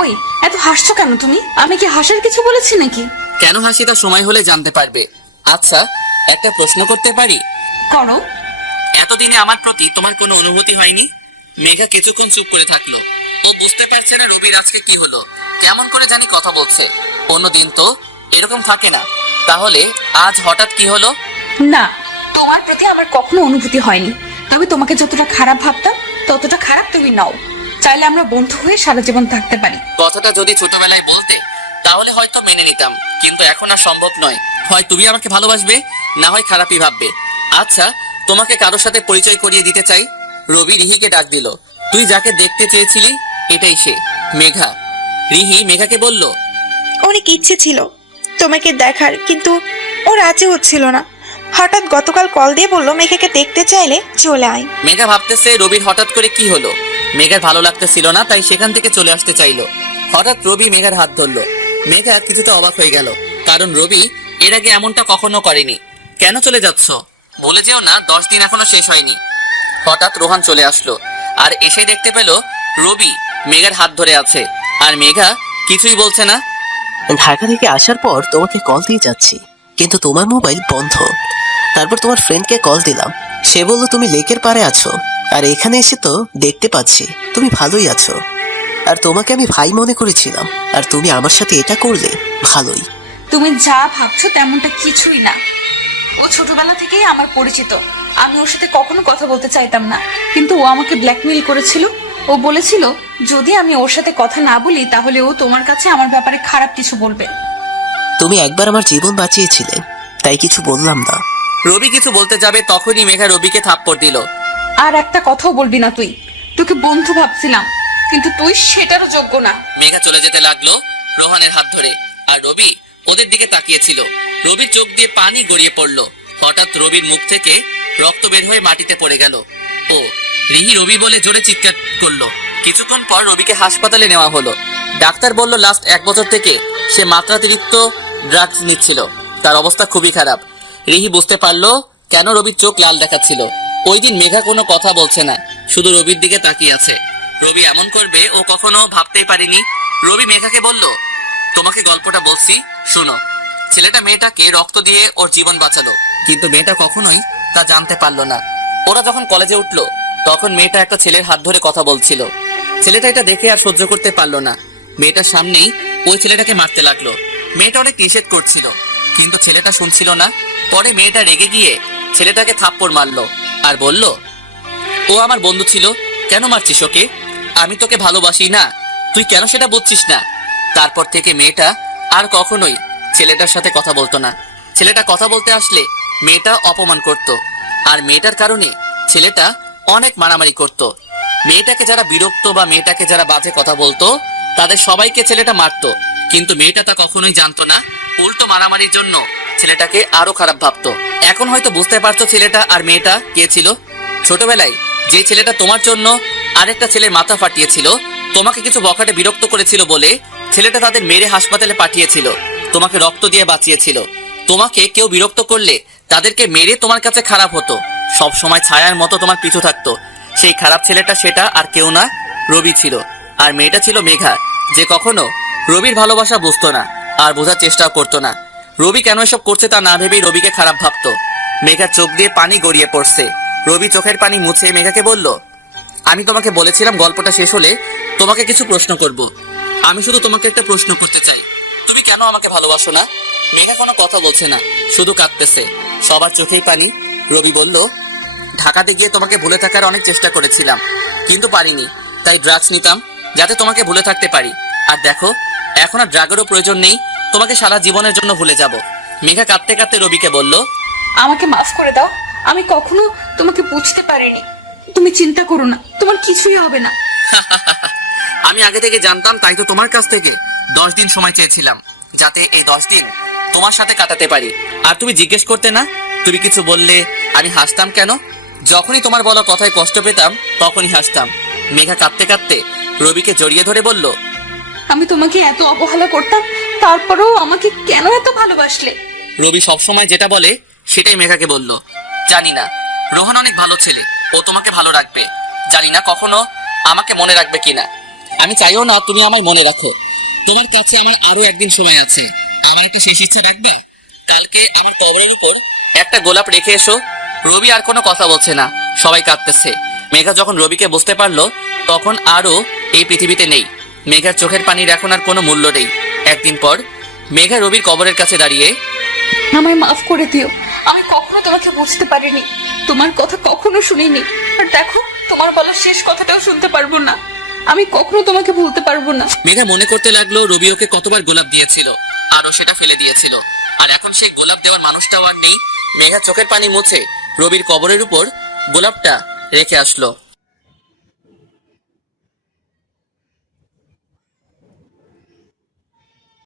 ওই, এত হাসছো কেন তুমি? আমি কি হাসার কিছু বলেছি নাকি? কেন হাসি তা সময় হলে জানতে পারবে। আচ্ছা, একটা প্রশ্ন করতে পারি? করো। এতদিনে আমার প্রতি তোমার কোনো অনুভূতি হয়নি? মেঘা কিছুক্ষণ চুপ করে থাকলো। ও বুঝতে পারছে না রবির আজকে কি হলো। কেমন করে জানি কথা বলছে, অন্যদিন তো এরকম থাকে না। তাহলে আজ হঠাৎ কি হলো? না, তোমার প্রতি আমার কখনো অনুভূতি হয়নি। তবে তোমাকে যতটা খারাপ ভাবতাম ততটা খারাপ তুমি নাও। চাইলে আমরা বন্ধু হয়ে সারা জীবন থাকতে পারি। কথাটা যদি ছোটবেলায় বলতে তাহলে হয়তো মেনে নিতাম, কিন্তু এখন আর সম্ভব নয়। হয় তুমি আমাকে ভালোবাসবে, না হয় খারাপই ভাববে। আচ্ছা, তোমাকে কারোর সাথে পরিচয় করিয়ে দিতে চাই। রবি রিহিকে ডাক দিল। তুই যাকে দেখতে চেয়েছিলি এটাই সে, মেঘা। রিহি মেঘাকে বলল অনেক ইচ্ছে ছিল তোমাকে দেখার, কিন্তু ও রাজি হচ্ছিল না। হঠাৎ গতকাল কল দিয়ে বললো মেঘাকে দেখতে চাইলে চলে আয়। মেঘা ভাবতেছে রবির হঠাৎ করে কি হলো। মেঘার ভালো লাগতেছিল না, তাই সেখান থেকে চলে আসতে চাইলো। হঠাৎ রবি মেঘার হাত ধরলো। মেঘা কিছুটা অবাক হয়ে গেল, কারণ রবি এর আগে এমনটা কখনো করেনি। কেন চলে যাচ্ছ? বলে যেও না 10 দিন এখনো শেষ হয়নি। হঠাৎ রোহান চলে আসলো, আর এসে দেখতে পেল রবি মেঘার হাত ধরে আছে, আর মেঘা কিছুই বলছে না। ঢাকা থেকে আসার পর তোমাকে কল দিয়ে যাচ্ছি, কিন্তু তোমার মোবাইল বন্ধ। তারপর তোমার ফ্রেন্ডকে কল দিলাম, সে বলল তুমি লেকের পাড়ে আছো। আর এখানে এসে তো দেখতে পাচ্ছি তুমি ভালোই আছো। আর তোমাকে আমি ভাই মনে করেছিলাম, আর তুমি আমার সাথে এটা করলে। ভালোই। তুমি যা ভাবছো তেমনটা কিছুই না। ও ছোটবেলা থেকেই আমার পরিচিত। আমি ওর সাথে কখনো কথা বলতে চাইতাম না, কিন্তু ও আমাকে ব্ল্যাকমেইল করেছিল। ও বলেছিল যদি আমি ওর সাথে কথা না বলি তাহলে ও তোমার কাছে আমার ব্যাপারে খারাপ কিছু বলবে। তুমি একবার আমার জীবন বাঁচিয়েছিলে, তাই কিছু বললাম না। রবি কিছু বলতে যাবে, তখনই মেঘা রবিকে থাপ্পড় দিল। আর একটা কথাও বলবি না তুই। তোকে বন্ধু ভাবছিলাম, কিন্তু তুই সেটারও যোগ্য না। মেঘা চলে যেতে লাগলো রোহানের হাত ধরে, আর রবি ওদের দিকে তাকিয়েছিল। রবির চোখ দিয়ে পানি গড়িয়ে পড়লো। হঠাৎ রবির মুখ থেকে রক্ত বের হয়ে মাটিতে পড়ে গেল। ও রিহি রবি বলে জোরে চিৎকার করলো। কিছুক্ষণ পর রবিকে হাসপাতালে নেওয়া হলো। ডাক্তার বলল লাস্ট 1 বছর থেকে সে মাত্রাতিরিক্ত ড্রাগস নিচ্ছিল, তার অবস্থা খুবই খারাপ। রিহি বুঝতে পারলো কেন রবির চোখ লাল দেখাচ্ছিল। ওই দিন মেঘা কোনো কথা বলছে না, শুধু রবির দিকে তাকিয়ে আছে। রবি এমন করবে ও কখনো ভাবতেই পারেনি। রবি মেঘাকে বলল তোমাকে গল্পটা বলছি, শুনো। ছেলেটা মেয়েটাকে রক্ত দিয়ে ওর জীবন বাঁচালো, কিন্তু মেয়েটা কখনোই তা জানতে পারলো না। ওরা যখন কলেজে উঠলো তখন মেয়েটা একটা ছেলের হাত ধরে কথা বলছিল। ছেলেটা এটা দেখে আর সহ্য করতে পারলো না। মেয়েটার সামনেই ওই ছেলেটাকে মারতে লাগলো। মেয়েটা অনেক নিষেধ করছিল, কিন্তু ছেলেটা শুনছিল না। পরে মেয়েটা রেগে গিয়ে ছেলেটাকে থাপ্পড় মারলো আর বলল ও আমার বন্ধু ছিল, কেন মারছিস ওকে? আমি তোকে ভালোবাসি না, তুই কেন সেটা বুঝছিস না? তারপর থেকে মেয়েটা আর কখনোই ছেলেটার সাথে কথা বলতো না। ছেলেটা কথা বলতে আসলে মেয়েটা অপমান করত, আর মেয়েটার কারণে ছেলেটা অনেক মারামারি করত। মেয়েটাকে যারা বিরক্ত বা মেয়েটাকে যারা বাজে কথা বলতো তাদের সবাইকে ছেলেটা মারতো, কিন্তু মেয়েটা তা কখনোই জানতো না। উল্টো মারামারির জন্য ছেলেটাকে আরো খারাপ ভাবতো। এখন হয়তো বুঝতে পারছো ছেলেটা আর মেয়েটা কে ছিল। ছোটবেলায় যে ছেলেটা তোমার জন্য আরেকটা ছেলের মাথা ফাটিয়েছিল, তোমাকে কিছু বখাটে বিরক্ত করেছিল বলে ছেলেটা তাদের মেরে হাসপাতালে পাঠিয়েছিল, তোমাকে রক্ত দিয়ে বাঁচিয়েছিল। তোমাকে কেউ বিরক্ত করলে তাদেরকে মেরে তোমার কাছে খারাপ হতো, সব সময় ছায়ার মতো তোমার পিছু থাকতো। সেই খারাপ ছেলেটা সেটা আর কেউ না, রবি ছিল। আর মেয়েটা ছিল মেঘা, যে কখনো রবির ভালোবাসা বুঝতো না আর বোঝার চেষ্টাও করতো না। রবি কেন এসব করছে তা না ভেবেই রবিকে খারাপ ভাবতো। মেঘার চোখ দিয়ে পানি গড়িয়ে পড়ছে। রবি চোখের পানি মুছে মেঘাকে বলল, আমি তোমাকে বলেছিলাম গল্পটা শেষ হলে তোমাকে কিছু প্রশ্ন করব। আমি শুধু তোমাকে একটা প্রশ্ন করতে চাই, তুমি কেন আমাকে ভালোবাসো না? মেঘা কোনো কথা বলছে না, শুধু কাঁদতেছে, সবার চোখেই পানি। রবি বলল, ঢাকাতে গিয়ে তোমাকে ভুলে থাকার অনেক চেষ্টা করেছিলাম, কিন্তু পারিনি। তাই ড্রাগস নিতাম যাতে তোমাকে ভুলে থাকতে পারি। আর দেখো, এখন আর ড্রাগেরও প্রয়োজন নেই, তোমাকে সারা জীবনের জন্য ভুলে যাব। মেঘা কাঁদতে কাঁদতে রবিকে বলল, আমাকে মাফ করে দাও, আমি কখনো তোমাকে বুঝতে পারিনি। তুমি চিন্তা করো না, তোমার কিছুই হবে না। আমি আগে থেকে জানতাম, তাই তো তোমার কাছ থেকে 10 দিন সময় চেয়েছিলাম, যাতে এই 10 দিন তোমার সাথে কাটাতে পারি। আর তুমি জিজ্ঞেস করতে না, তুমি কিছু বললে আমি হাসতাম কেন? যখনই তোমার বলা কথায় কষ্ট পেতাম তখনই হাসতাম। মেঘা কাঁদতে কাঁদতে রবিকে জড়িয়ে ধরে বলল, আমি তোমাকে এত অবহেলা করতাম, তারপরেও আমাকে কেন এত ভালোবাসলে? রবি সবসময় যেটা বলে সেটাই মেঘাকে বলল। জানি না, রোহন অনেক ভালো ছেলে, ও তোমাকে ভালো রাখবে। জানি না কখনো আমাকে মনে রাখবে কিনা। আমি চাইও না তুমি আমায় মনে রাখো। তোমার কাছে আমার আরো একদিন সময় আছে। আমার একটা শেষ ইচ্ছা রাখবে? কালকে আমার কবরের উপর একটা গোলাপ রেখে এসো। রবি আর কোনো কথা বলছে না, সবাই কাঁদতেছে। মেঘা যখন রবিকে বুঝতে পারলো, তখন আরও এই পৃথিবীতে নেই। মেঘার চোখের পানির এখন আর কোনো মূল্য নেই। একদিন পর মেঘা রবির কবরের কাছে দাঁড়িয়ে, আমায় মাফ করে দিও, আমি কখনো তোমাকে বুঝতে পারিনি, তোমার কথা কখনো শুনিনি। আর দেখো, তোমার বলা শেষ কথাটাও শুনতে পারবো না। আমি কখনো তোমাকে ভুলতে পারবো না। মেঘা মনে করতে লাগলো রবি ওকে কতবার গোলাপ দিয়েছিল, আরও সেটা ফেলে দিয়েছিল। আর এখন সেই গোলাপ দেওয়ার মানুষটাও আর নেই। মেঘা চোখের পানি মুছে রবির কবরের উপর গোলাপটা রেখে আসলো।